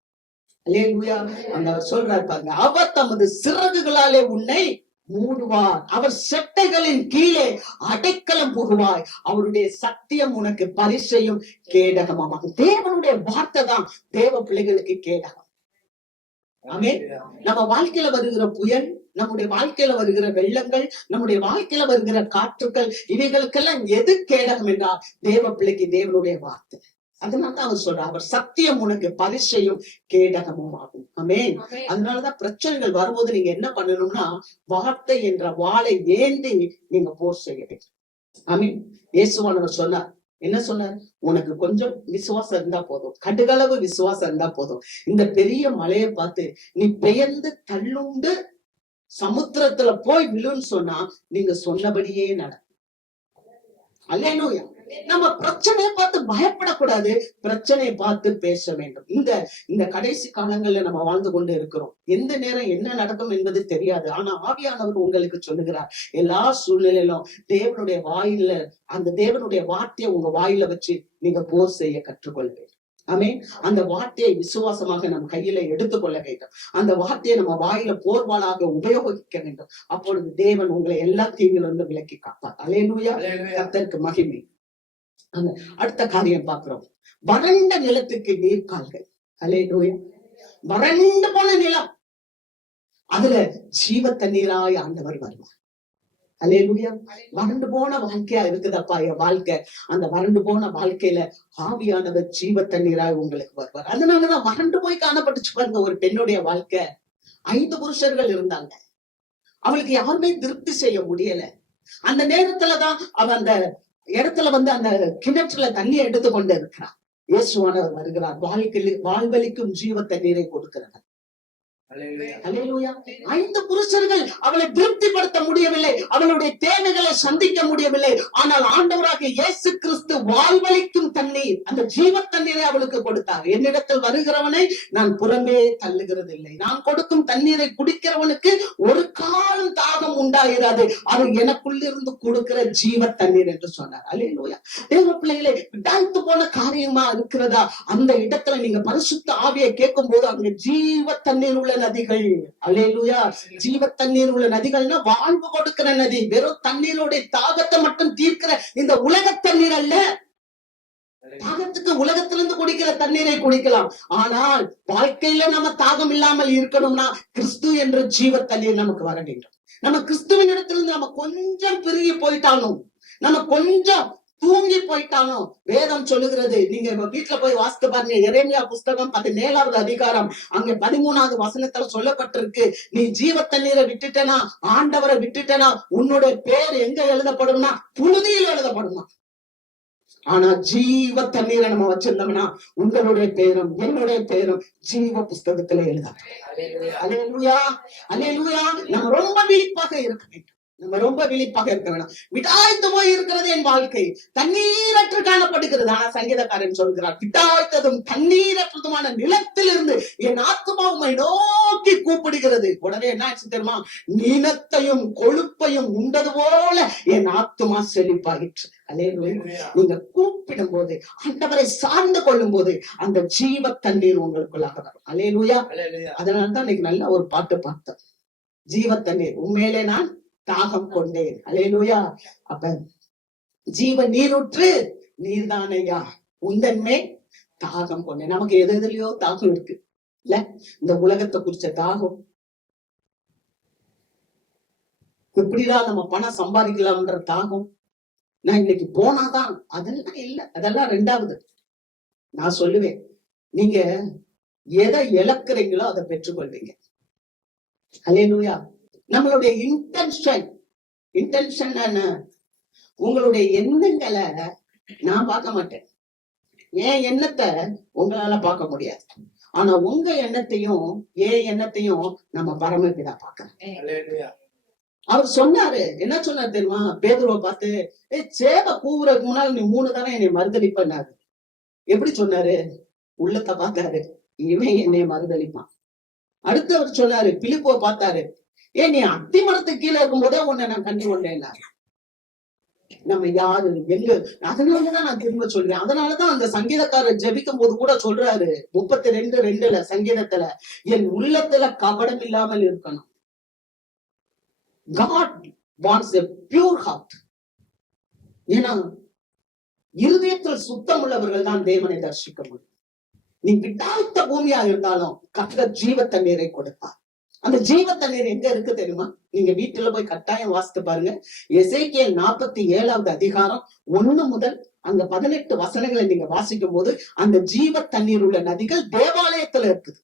அல்லேலூயா. அந்த சொல்றார் பாருங்க, அவர் தமது சிறகுகளாலே உன்னை மூடுவார், அவர் செட்டைகளின் கீழே அடைக்கலம் புகுவாய், அவருடைய சத்தியம் உனக்கு பரிசையும் கேடகமாகும். தேவனுடைய வார்த்தை தான் தேவ பிள்ளைகளுக்கு கேடகம். ஆமென். நம்ம வாழ்க்கையில வருகிற புயல், நம்முடைய வாழ்க்கையில வருகிற வெள்ளங்கள், நம்முடைய வாழ்க்கையில வருகிற காற்றுக்கள், இவைகளுக்கெல்லாம் எது கேடகம் என்றால் தேவ பிள்ளைக்கு தேவனுடைய வார்த்தை. அதனாலதான் அவர் சொல்றார், அவர் சத்தியம் உனக்கு பரிசையும் கேடகமும் ஆகும். ஆமென். அதனாலதான் பிரச்சனைகள் வரும்போது நீங்க என்ன பண்ணணும்னா, வார்த்தை என்ற வாளை ஏந்தி நீங்க போர் செய்ய வேண்டும். ஆமென். இயேசுவானவர் சொன்னார், என்ன சொன்னார்? உனக்கு கொஞ்சம் விசுவாசம் இருந்தா போதும், கடுகளவு விசுவாசம் இருந்தா போதும், இந்த பெரிய மலையை பார்த்து நீ பெயர்ந்து தள்ளுண்டு சமுத்திரத்துல போய் விழுன்னு சொன்னா நீங்க சொன்னபடியே நடக்கும். அல்லேலூயா. நம்ம பிரச்சனையை பார்த்து பயப்படக்கூடாது, பிரச்சனையை பார்த்து பேச வேண்டும். இந்த கடைசி காலங்கள்ல நம்ம வாழ்ந்து கொண்டு இருக்கிறோம். எந்த நேரம் என்ன நடக்கும் என்பது தெரியாது. ஆனா ஆவியானவர் உங்களுக்கு சொல்லுகிறார், எல்லா சூழ்நிலையிலும் தேவனுடைய வாயில, அந்த தேவனுடைய வார்த்தையை உங்க வாயில வச்சு நீங்க போர் செய்ய கற்றுக்கொள்ள வேண்டும். ஆமென். அந்த வார்த்தையை விசுவாசமாக நம்ம கையில எடுத்துக்கொள்ள வேண்டும். அந்த வார்த்தையை நம்ம வாயில போர்வாளாக உபயோகிக்க வேண்டும். அப்பொழுது தேவன் உங்களை எல்லா தீங்கிலிருந்து விலக்கி காப்பார். அல்லேலூயா. கர்த்தருக்கு மகிமை. அடுத்த காரியம் பார்க்கிறோம், வறண்ட நிலத்துக்கு நீர்க்கால்கள். அல்லேலூயா. வறண்டு போன நிலம், அதுல ஜீவ தண்ணீராய் ஆண்டவர் வருவார். அல்லேலூயா. வறண்டு போன வாழ்க்கையா இருக்குதப்பா என் வாழ்க்கை, அந்த வறண்டு போன வாழ்க்கையில ஆவியானவர் ஜீவ தண்ணீராய் உங்களுக்கு வருவார். அதனாலதான் வறண்டு போய் காணப்பட்டுச்சு பாருங்க ஒரு பெண்ணுடைய வாழ்க்கை. 5 புருஷர்கள் இருந்தாங்க, அவளுக்கு யாருமே திருப்தி செய்ய முடியல. அந்த நேரத்துலதான் அவ அந்த இடத்துல அந்த கிணற்றுல தண்ணி எடுத்து கொண்டு இருக்கிறார். இயேசுவானவர் வருகிறார், வாழ்வழிக்கும் ஜீவ தண்ணீரை கொடுக்கிறார். அல்லேலூயா. 5 புருஷர்கள் அவளை திருப்திப்படுத்த முடியவில்லை, அவளுடைய தேவைகளை சந்திக்க முடியவில்லை. ஆனால் ஆண்டவராகிய இயேசு கிறிஸ்து வாழ்வழிக்கும் தண்ணீர், அந்த ஜீவ தண்ணீரை அவளுக்கு கொடுத்தார். என்னிடத்தில் வருகிறவனை நான் புறமே தள்ளுகிறது இல்லை, நான் கொடுக்கும் தண்ணீரை குடிக்கிறவனுக்கு ஒரு காலம் தாகம் உண்டாயிராது, அது எனக்குள்ளிருந்து கொடுக்கிற ஜீவ தண்ணீர் என்று சொன்னார். அல்லேலூயா. தேவ பிள்ளைகளே, விடாய்த்து போன காரியமா இருக்கிறதா? அந்த இடத்துல நீங்க பரிசுத்த ஆவியை கேட்கும் போது அங்க ஜீவ தண்ணீர் உள்ள நதிகள். அல்லேலூயா. ஜீவ தண்ணீர் உள்ள நதிகள்னா வாழ்வு கொடுக்கிற நதி. வெறும் தண்ணீருடைய தாகத்தை மட்டும் தீர்க்கிற இந்த உலக தண்ணீர் அல்ல. தாகத்துக்கு உலகத்திலிருந்து குடிக்கிற தண்ணீரை குடிக்கலாம். ஆனால் வாழ்க்கையில நம்ம தாகம் இல்லாமல் இருக்கணும்னா கிறிஸ்து என்ற ஜீவ தண்ணீர் நமக்கு வர வேண்டும். நம்ம கிறிஸ்துவின் இடத்திலிருந்து நம்ம கொஞ்சம் பிரிகி போயிட்டாலும், நம்ம கொஞ்சம் தூங்கி போயிட்டாலும், வேதம் சொல்லுகிறது, நீங்க வீட்டுல போய் வாசித்து பாருங்க. எரேமியா புஸ்தகம் 17வது அதிகாரம் அங்க 13வது வசனத்துல சொல்லப்பட்டிருக்கு, நீ ஜீவ தண்ணீரை விட்டுட்டனா, ஆண்டவரை விட்டுட்டனா, உன்னுடைய பேர் எங்க எழுதப்படும்னா புழுதியில் எழுதப்படுமா. ஆனா ஜீவ தண்ணீரை நம்ம வச்சிருந்தோம்னா உங்களுடைய பேரும் என்னுடைய பேரும் ஜீவ புஸ்தகத்துல எழுதாம். அல்லேலூயா, அல்லேலூயா. நம்ம ரொம்ப விழிப்பாக இருக்க வேண்டும். நம்ம ரொம்ப விழிப்பாக இருக்க வேண்டாம். விடாய்த்து போய் இருக்கிறது என் வாழ்க்கை, தண்ணீரற்று காணப்படுகிறது. ஆனா சங்கீதக்காரன் சொல்கிறார், விடாய்த்ததும் தண்ணீரற்றதுமான நிலத்திலிருந்து என் ஆத்மா உம்மை நோக்கி கூப்பிடுகிறது. உடனே என்ன ஆச்சு தெரியுமா? நிலத்தையும் கொழுப்பையும் உண்டது போல என் ஆத்மா செழிப்பாயிற்று. அல்லேலூயா. நீங்க கூப்பிடும் போது, ஆண்டவரை சார்ந்து கொள்ளும் போது அந்த ஜீவ தண்ணீர் உங்களுக்குள்ளாக வரும். அல்லேலூயா. அதனாலதான் இன்னைக்கு நல்ல ஒரு பாட்டு பார்த்தோம், ஜீவ தண்ணீர் உண்மையிலே நான் தாகம் கொண்டேன். அல்லேலூயா. அப்ப ஜீவ நீரூற்று நீர்தானையா, உந்தன்மே தாகம் கொண்டேன். நமக்கு எது எதுலயோ தாகம் இருக்கு இல்ல? இந்த உலகத்தை குறிச்ச தாகம், எப்படிதான் நம்ம பணம் சம்பாதிக்கலாம்ன்ற தாகம், நான் இன்னைக்கு போனாதான், அதெல்லாம் இல்ல, அதெல்லாம் ரெண்டாவது. நான் சொல்லுவேன், நீங்க எதை இழக்கிறீங்களோ அதை பெற்றுக்கொள்வீங்க. அல்லேலூயா. நம்மளுடைய இன்டென்ஷன் என்ன? உங்களுடைய எண்ணங்களை நான் பார்க்க மாட்டேன், என் எண்ணத்தை உங்களால பார்க்க முடியாது. ஆனா உங்க எண்ணத்தையும் என் எண்ணத்தையும் நம்ம பரமபிதா பார்க்கிறோம். அவர் சொன்னாரு, என்ன சொன்னாரு தெரியுமா? பேதுருவை பார்த்து, சேவை கூவுறதுக்கு முன்னால நீ 3 தானே என்னை மறுதளிப்பண்ணாரு. எப்படி சொன்னாரு? உள்ளத்தை பார்த்தாரு, இவன் என்னை மறுதளிப்பான். அடுத்து அவர் சொன்னாரு, பிலிப்போவை பார்த்தாரு, நீ அத்தி மரத்துக்கு கீழே இருக்கும் போதே உன்னை நான் கண்டு கொண்டேன். நம்ம யாரு எங்க? அதனாலதான் நான் திரும்ப சொல்றேன். அதனாலதான் அந்த சங்கீதக்காரர் ஜெபிக்கும் போது கூட சொல்றாரு 32:2 சங்கீதத்துல, என் உள்ளத்துல கபடம் இல்லாமல் இருக்கணும். God wants a pure heart. ஏன்னா இருதயத்தில் சுத்தம் உள்ளவர்கள் தான் தேவனை தரிசிக்க முடியும். நீ விடாய்த்த பூமியா இருந்தாலும் கர்த்தர் ஜீவ தண்ணீரை கொடுப்பார். அந்த ஜீவ தண்ணீர் எங்க இருக்கு தெரியுமா? நீங்க வீட்டுல போய் கட்டாயம் வாசித்து பாருங்க. எசேக்கியேல் 47வது அதிகாரம் 1 முதல் அங்க 18 வசனங்களை நீங்க வாசிக்கும் போது அந்த ஜீவ தண்ணீர் உள்ள நதிகள் தேவாலயத்துல இருக்குது.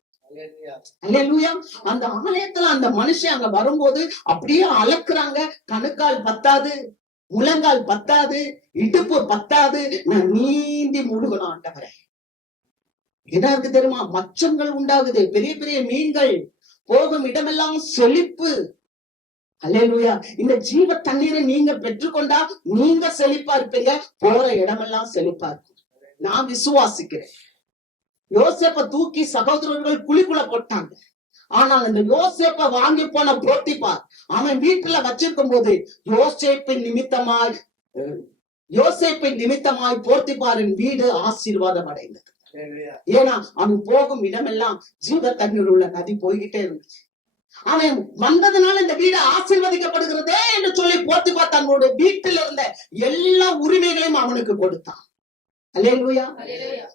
அல்லேலூயா. அந்த ஆலயத்துல அந்த மனுஷன் அங்க வரும்போது அப்படியே அளக்குறாங்க. கணுக்கால் பத்தாது, முழங்கால் பத்தாது, இடுப்பு பத்தாது, நான் நீந்தி முழுகணும் ஆண்டவரே. என்ன இருக்கு தெரியுமா? மச்சங்கள் உண்டாகுது, பெரிய பெரிய மீன்கள், போகும் இடமெல்லாம் செழிப்பு. அல்லேலூயா. இந்த ஜீவ தண்ணீரை நீங்க பெற்றுக்கொண்டா நீங்க செழிப்பா இருப்பீங்க, போற இடமெல்லாம் செழிப்பா இருக்கும். நான் விசுவாசிக்கிறேன். யோசேப்பை தூக்கி சகோதரர்கள் குழிக்குள்ள போட்டாங்க. ஆனால் அந்த யோசேப்பை வாங்கி போன போத்திபார் அவன் வீட்டுல வச்சிருக்கும் போது யோசேப்பின் நிமித்தமாய் போத்திபாரின் வீடு ஆசீர்வாதம் அடைந்தது. ஏன்னா அவன் போகும் இடமெல்லாம் ஜீவ தண்ணீர் உள்ள நதி போய்கிட்டே இருந்துச்சு. அவன் வந்ததுனால இந்த வீடு ஆசீர்வதிக்கப்படுகிறதே என்று சொல்லி போத்திபார் தன்னுடைய வீட்டில் இருந்த எல்லா உரிமைகளையும் அவனுக்கு கொடுத்தான். அல்லேலூயா.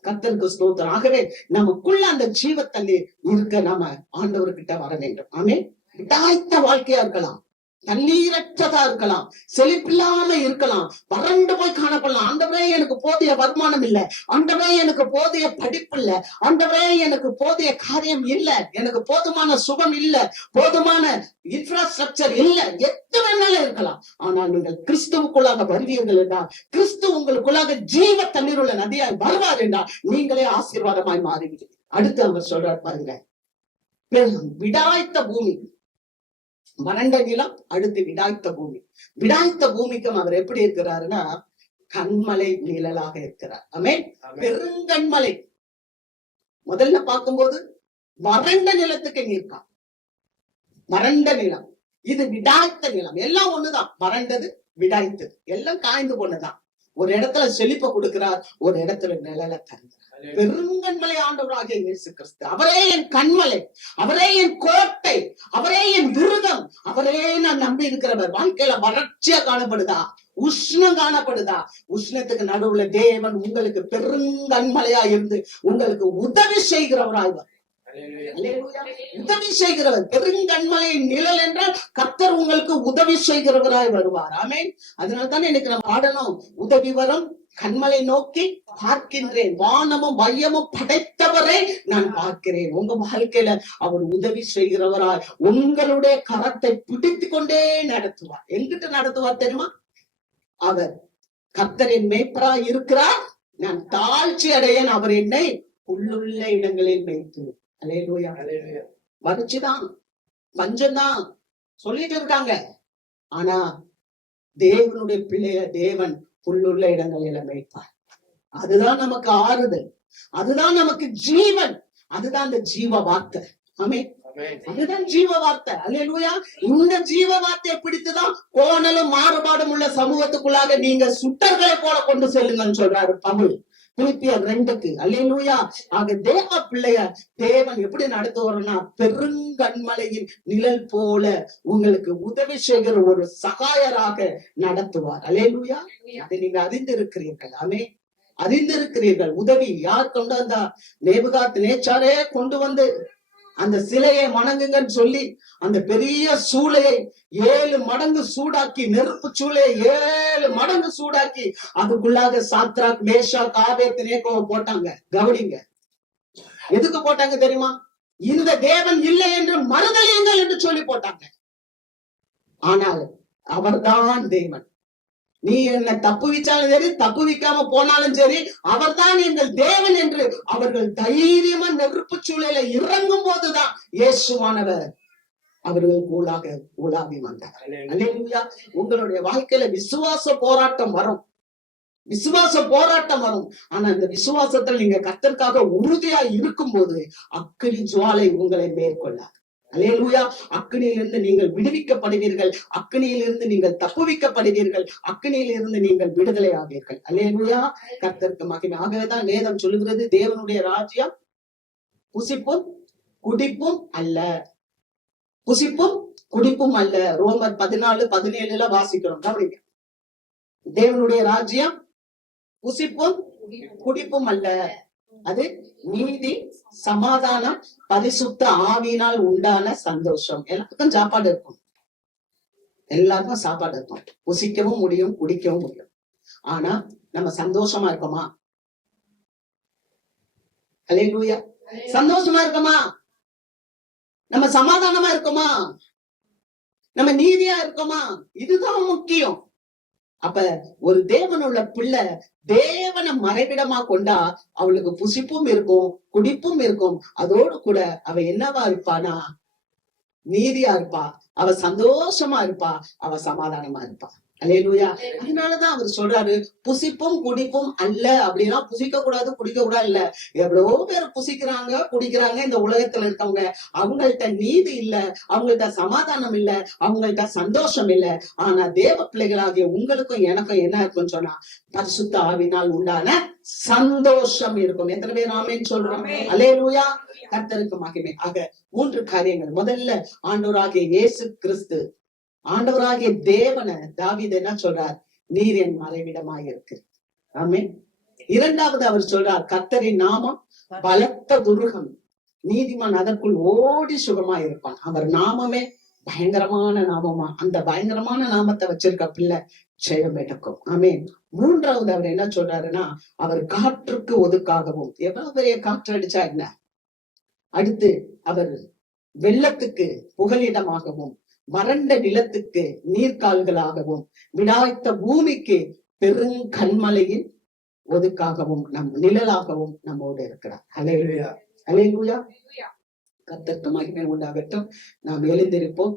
கர்த்தருக்கு ஸ்தோத்திரம். ஆகவே நமக்குள்ள அந்த ஜீவ தண்ணீர் இருக்க நாம ஆண்டவர்கிட்ட வர வேண்டும். ஆமென். விடாய்த்த வாழ்க்கையா இருக்கலாம், தண்ணீரற்றதா இருக்கலாம், செழிப்பில்லாம இருக்கலாம், வறண்டு போய் காணப்படலாம். ஆண்டவரே எனக்கு போதிய வருமானம் இல்ல, ஆண்டவரே எனக்கு போதிய படிப்பு இல்ல, ஆண்டவரே எனக்கு போதிய காரியம் இல்ல, எனக்கு போதுமான சுகம் இல்ல, போதுமான இன்ஃப்ராஸ்ட்ரக்சர் இல்ல, எது வேணாலும் இருக்கலாம். ஆனால் நீங்கள் கிறிஸ்துவுக்குள்ளாக வருவீர்கள் என்றால், கிறிஸ்து உங்களுக்குள்ளாக ஜீவ தண்ணீர் உள்ள நதியாய் வருவார் என்றால் நீங்களே ஆசீர்வாதமாய் மாறிவிடுவீர்கள். அடுத்து அவர் சொல்றார் பாருங்க, விடாய்த்த பூமி, வறண்ட நிலம், அடுத்து விடாய்த்த பூமி. விடாய்த்த பூமிக்கும் அவர் எப்படி இருக்கிறாருன்னா கண்மலை நிழலாக இருக்கிறார். ஆமென். பெருங்கண்மலை. முதல்ல பார்க்கும்போது வறண்ட நிலத்துக்கு நீர்க்கா, வறண்ட நிலம். இது விடாய்த்த நிலம். எல்லாம் ஒண்ணுதான், வறண்டது விடாய்த்தது எல்லாம் காய்ந்து போனதுதான். ஒரு இடத்துல செழிப்பை கொடுக்கிறார், ஒரு இடத்துல நிழலை தருகிறார். பெருங்கண்மலை ஆண்டவராகிய இயேசு கிறிஸ்து, அவரே என் கண்மலை, அவரே என் கோட்டை, அவரே என் துருகம், அவரே நான் நம்பி இருக்கிறவர். வாழ்க்கையில வறட்சியா காணப்படுதா, உஷ்ணம் காணப்படுதா? உஷ்ணத்துக்கு நடுவுல தேவன் உங்களுக்கு பெருங்கண்மலையா இருந்து உங்களுக்கு உதவி செய்கிறவராய்வார். உதவி செய்கிறவர். பெருங்கண்மலையின் நிழல் என்றால் கர்த்தர் உங்களுக்கு உதவி செய்கிறவராய் வருவார். ஆமென். அதனால்தான் எனக்கு நம்ம பாடணும், உதவி வரும் கண்மலை நோக்கி பார்க்கின்றேன், வானமும் மையமும் படைத்தவரை நான் பார்க்கிறேன். உங்க வாழ்க்கையில அவர் உதவி செய்கிறவராய் உங்களுடைய கரத்தை பிடித்து கொண்டே நடத்துவார். எங்கிட்ட நடத்துவார் தெரியுமா? அவர் கர்த்தரின் மேய்ப்பராய் இருக்கிறார், நான் தாழ்ச்சி அடையேன், அவர் என்னை புல்லுள்ள இடங்களில் மேய்த்து. அல்லேலூயா. வறட்சிதான், பஞ்சம்தான் சொல்லிட்டு இருக்காங்க. ஆனா தேவனுடைய பிள்ளைய தேவன் புல்லுள்ள இடங்களில மேய்ப்பார். அதுதான் நமக்கு ஆறுதல், அதுதான் நமக்கு ஜீவன், அதுதான் அந்த ஜீவ வார்த்தை. ஆமென். அதுதான் ஜீவ வார்த்தை. அல்லேலூயா. இந்த ஜீவ வார்த்தையை பிடித்துதான் கோணலும் மாறுபாடும் உள்ள சமூகத்துக்குள்ளாக நீங்க சுட்டர்களை போல கொண்டு செல்லுங்கன்னு சொல்றாரு பவுல் பிலிப்பியர் 2. அல்லேலூயா. ஆக தேவ பிள்ளைய தேவன் எப்படி நடத்துவார்னா, பெருங்கண்மலையின் நிழல் போல உங்களுக்கு உதவி செய்கிற ஒரு சகாயராக நடத்துவார். அல்லேலூயா. அதை நீங்க அறிந்திருக்கிறீர்கள். ஆமென். அறிந்திருக்கிறீர்கள். உதவி யார் கொண்டு வந்தா? நேபுகாத் நேச்சாரே கொண்டு வந்து அந்த சிலையை வணங்குங்கன்னு சொல்லி அந்த பெரிய சூளையை 7 மடங்கு சூடாக்கி, நெருப்பு சூளையை 7 மடங்கு சூடாக்கி அதுக்குள்ளாக சாத்ராக் மேஷாக் ஆபேத்நேகோவை போட்டாங்க. கவனிங்க, எதுக்கு போட்டாங்க தெரியுமா? இந்த தேவன் இல்லை என்று மறுதலியுங்கள் என்று சொல்லி போட்டாங்க. ஆனால் அவர்தான் தேவன். நீ என்ன தப்பு விச்சாலும் சரி, தப்பு விக்காம போனாலும் சரி, அவர்தான் எங்கள் தேவன் என்று அவர்கள் தைரியமா நெருப்பு சூழல இறங்கும் போதுதான் இயேசுவானவர் அவர்கள் ஊழாவி வந்தார். அல்லேலூயா. உங்களுடைய வாழ்க்கையில விசுவாச போராட்டம் வரும், விசுவாச போராட்டம் வரும். ஆனா இந்த விசுவாசத்தில் நீங்க கர்த்தருக்காக உறுதியா இருக்கும் போது அக்கினி ஜுவாலை உங்களை மேற்கொள்ளார். அல்லேலூயா. அக்கினியிலிருந்து நீங்கள் விடுவிக்கப்படுவீர்கள், அக்கினியிலிருந்து நீங்கள் தப்புவிக்கப்படுவீர்கள், அக்கினியிலிருந்து நீங்கள் விடுதலை ஆவீர்கள். அல்லேலூயா. கர்த்தருக்கு மகிமை. ஆகவேதான் வேதம் சொல்லுகிறது, தேவனுடைய ராஜ்யம் புசிப்பும் குடிப்பும் அல்ல, புசிப்பும் குடிப்பும் அல்ல. ரோமர் 14:17 வாசிக்கிறோம். கவனிங்க, தேவனுடைய ராஜ்யம் புசிப்பும் குடிப்பும் அல்ல, அது நீதி, சமாதானம், பரிசுத்த ஆவியினால் உண்டான சந்தோஷம். எல்லாருக்கும் சாப்பாடு இருக்கும், எல்லாருக்கும் சாப்பாடு இருக்கும், புசிக்கவும் முடியும், குடிக்கவும் முடியும். ஆனா நம்ம சந்தோஷமா இருக்கோமா? அல்லேலூயா. சந்தோஷமா இருக்கோமா? நம்ம சமாதானமா இருக்கோமா? நம்ம நீதியா இருக்கோமா? இதுதான் முக்கியம். அப்ப ஒரு தேவனுள்ள பிள்ளை தேவனை மறைவிடமா கொண்டா அவளுக்கு புசிப்பும் இருக்கும், குடிப்பும் இருக்கும். அதோடு கூட அவ என்னவா இருப்பானா? நீதியா இருப்பா, அவ சந்தோஷமா இருப்பா, அவ சமாதானமா இருப்பா. அல்லேலூயா. அதனாலதான் அவர் சொல்றாரு, புசிப்பும் குடிப்பும் அல்ல. அப்படின்னா புசிக்க கூடாது, குடிக்க கூடாது இல்ல. எவ்வளவோ பேர் புசிக்கிறாங்க, குடிக்கிறாங்க இந்த உலகத்துல இருக்கவங்க. அவங்கள்ட்ட நீதி இல்ல, அவங்கள்ட்ட சமாதானம் இல்ல, அவங்கள்ட்ட சந்தோஷம் இல்ல. ஆனா தேவ பிள்ளைகளாகிய உங்களுக்கும் எனக்கும் என்ன இருக்குன்னு சொன்னா, பரிசுத்த ஆவியினால் உண்டான சந்தோஷம் இருக்கும். எத்தனை பேர் ஆமென் சொல்றோம்? அல்லேலூயா. கர்த்தருக்கு மகிமை. ஆக 3 காரியங்கள். முதல்ல ஆண்டவராகிய இயேசு கிறிஸ்து, ஆண்டவராகிய தேவனை தாவீது என்ன சொல்றார்? நீர் என் மறைவிடமாய் இருக்கு. ஆமென். 2வது அவர் சொல்றார், கர்த்தரின் நாமம் பலத்த துருகம், நீதிமான் அதற்குள் ஓடி சுகமாய் இருப்பான். அவர் நாமமே பயங்கரமான நாமமா. அந்த பயங்கரமான நாமத்தை வச்சிருக்க பிள்ளை ஜெயம் எடுக்கும். ஆமென். 3வது அவர் என்ன சொல்றாருன்னா, அவர் காற்றுக்கு ஒதுக்காகவும், எவ்வளவு பெரிய காற்று அடிச்சா என்ன, அடுத்து அவர் வெள்ளத்துக்கு புகலிடமாகவும், வறண்ட நிலத்துக்கு நீர்கால்களாகவும், விடாய்த்த பூமிக்கு பெருங்கண்மலையின் ஒதுக்காகவும், நம் நிழலாகவும் நம்மோடு இருக்கிறார். அல்லேலூயா. அல்லேலூயா. கர்த்தருக்கு மகிமை உண்டாகட்டும். நாம் எழுந்திருப்போம்.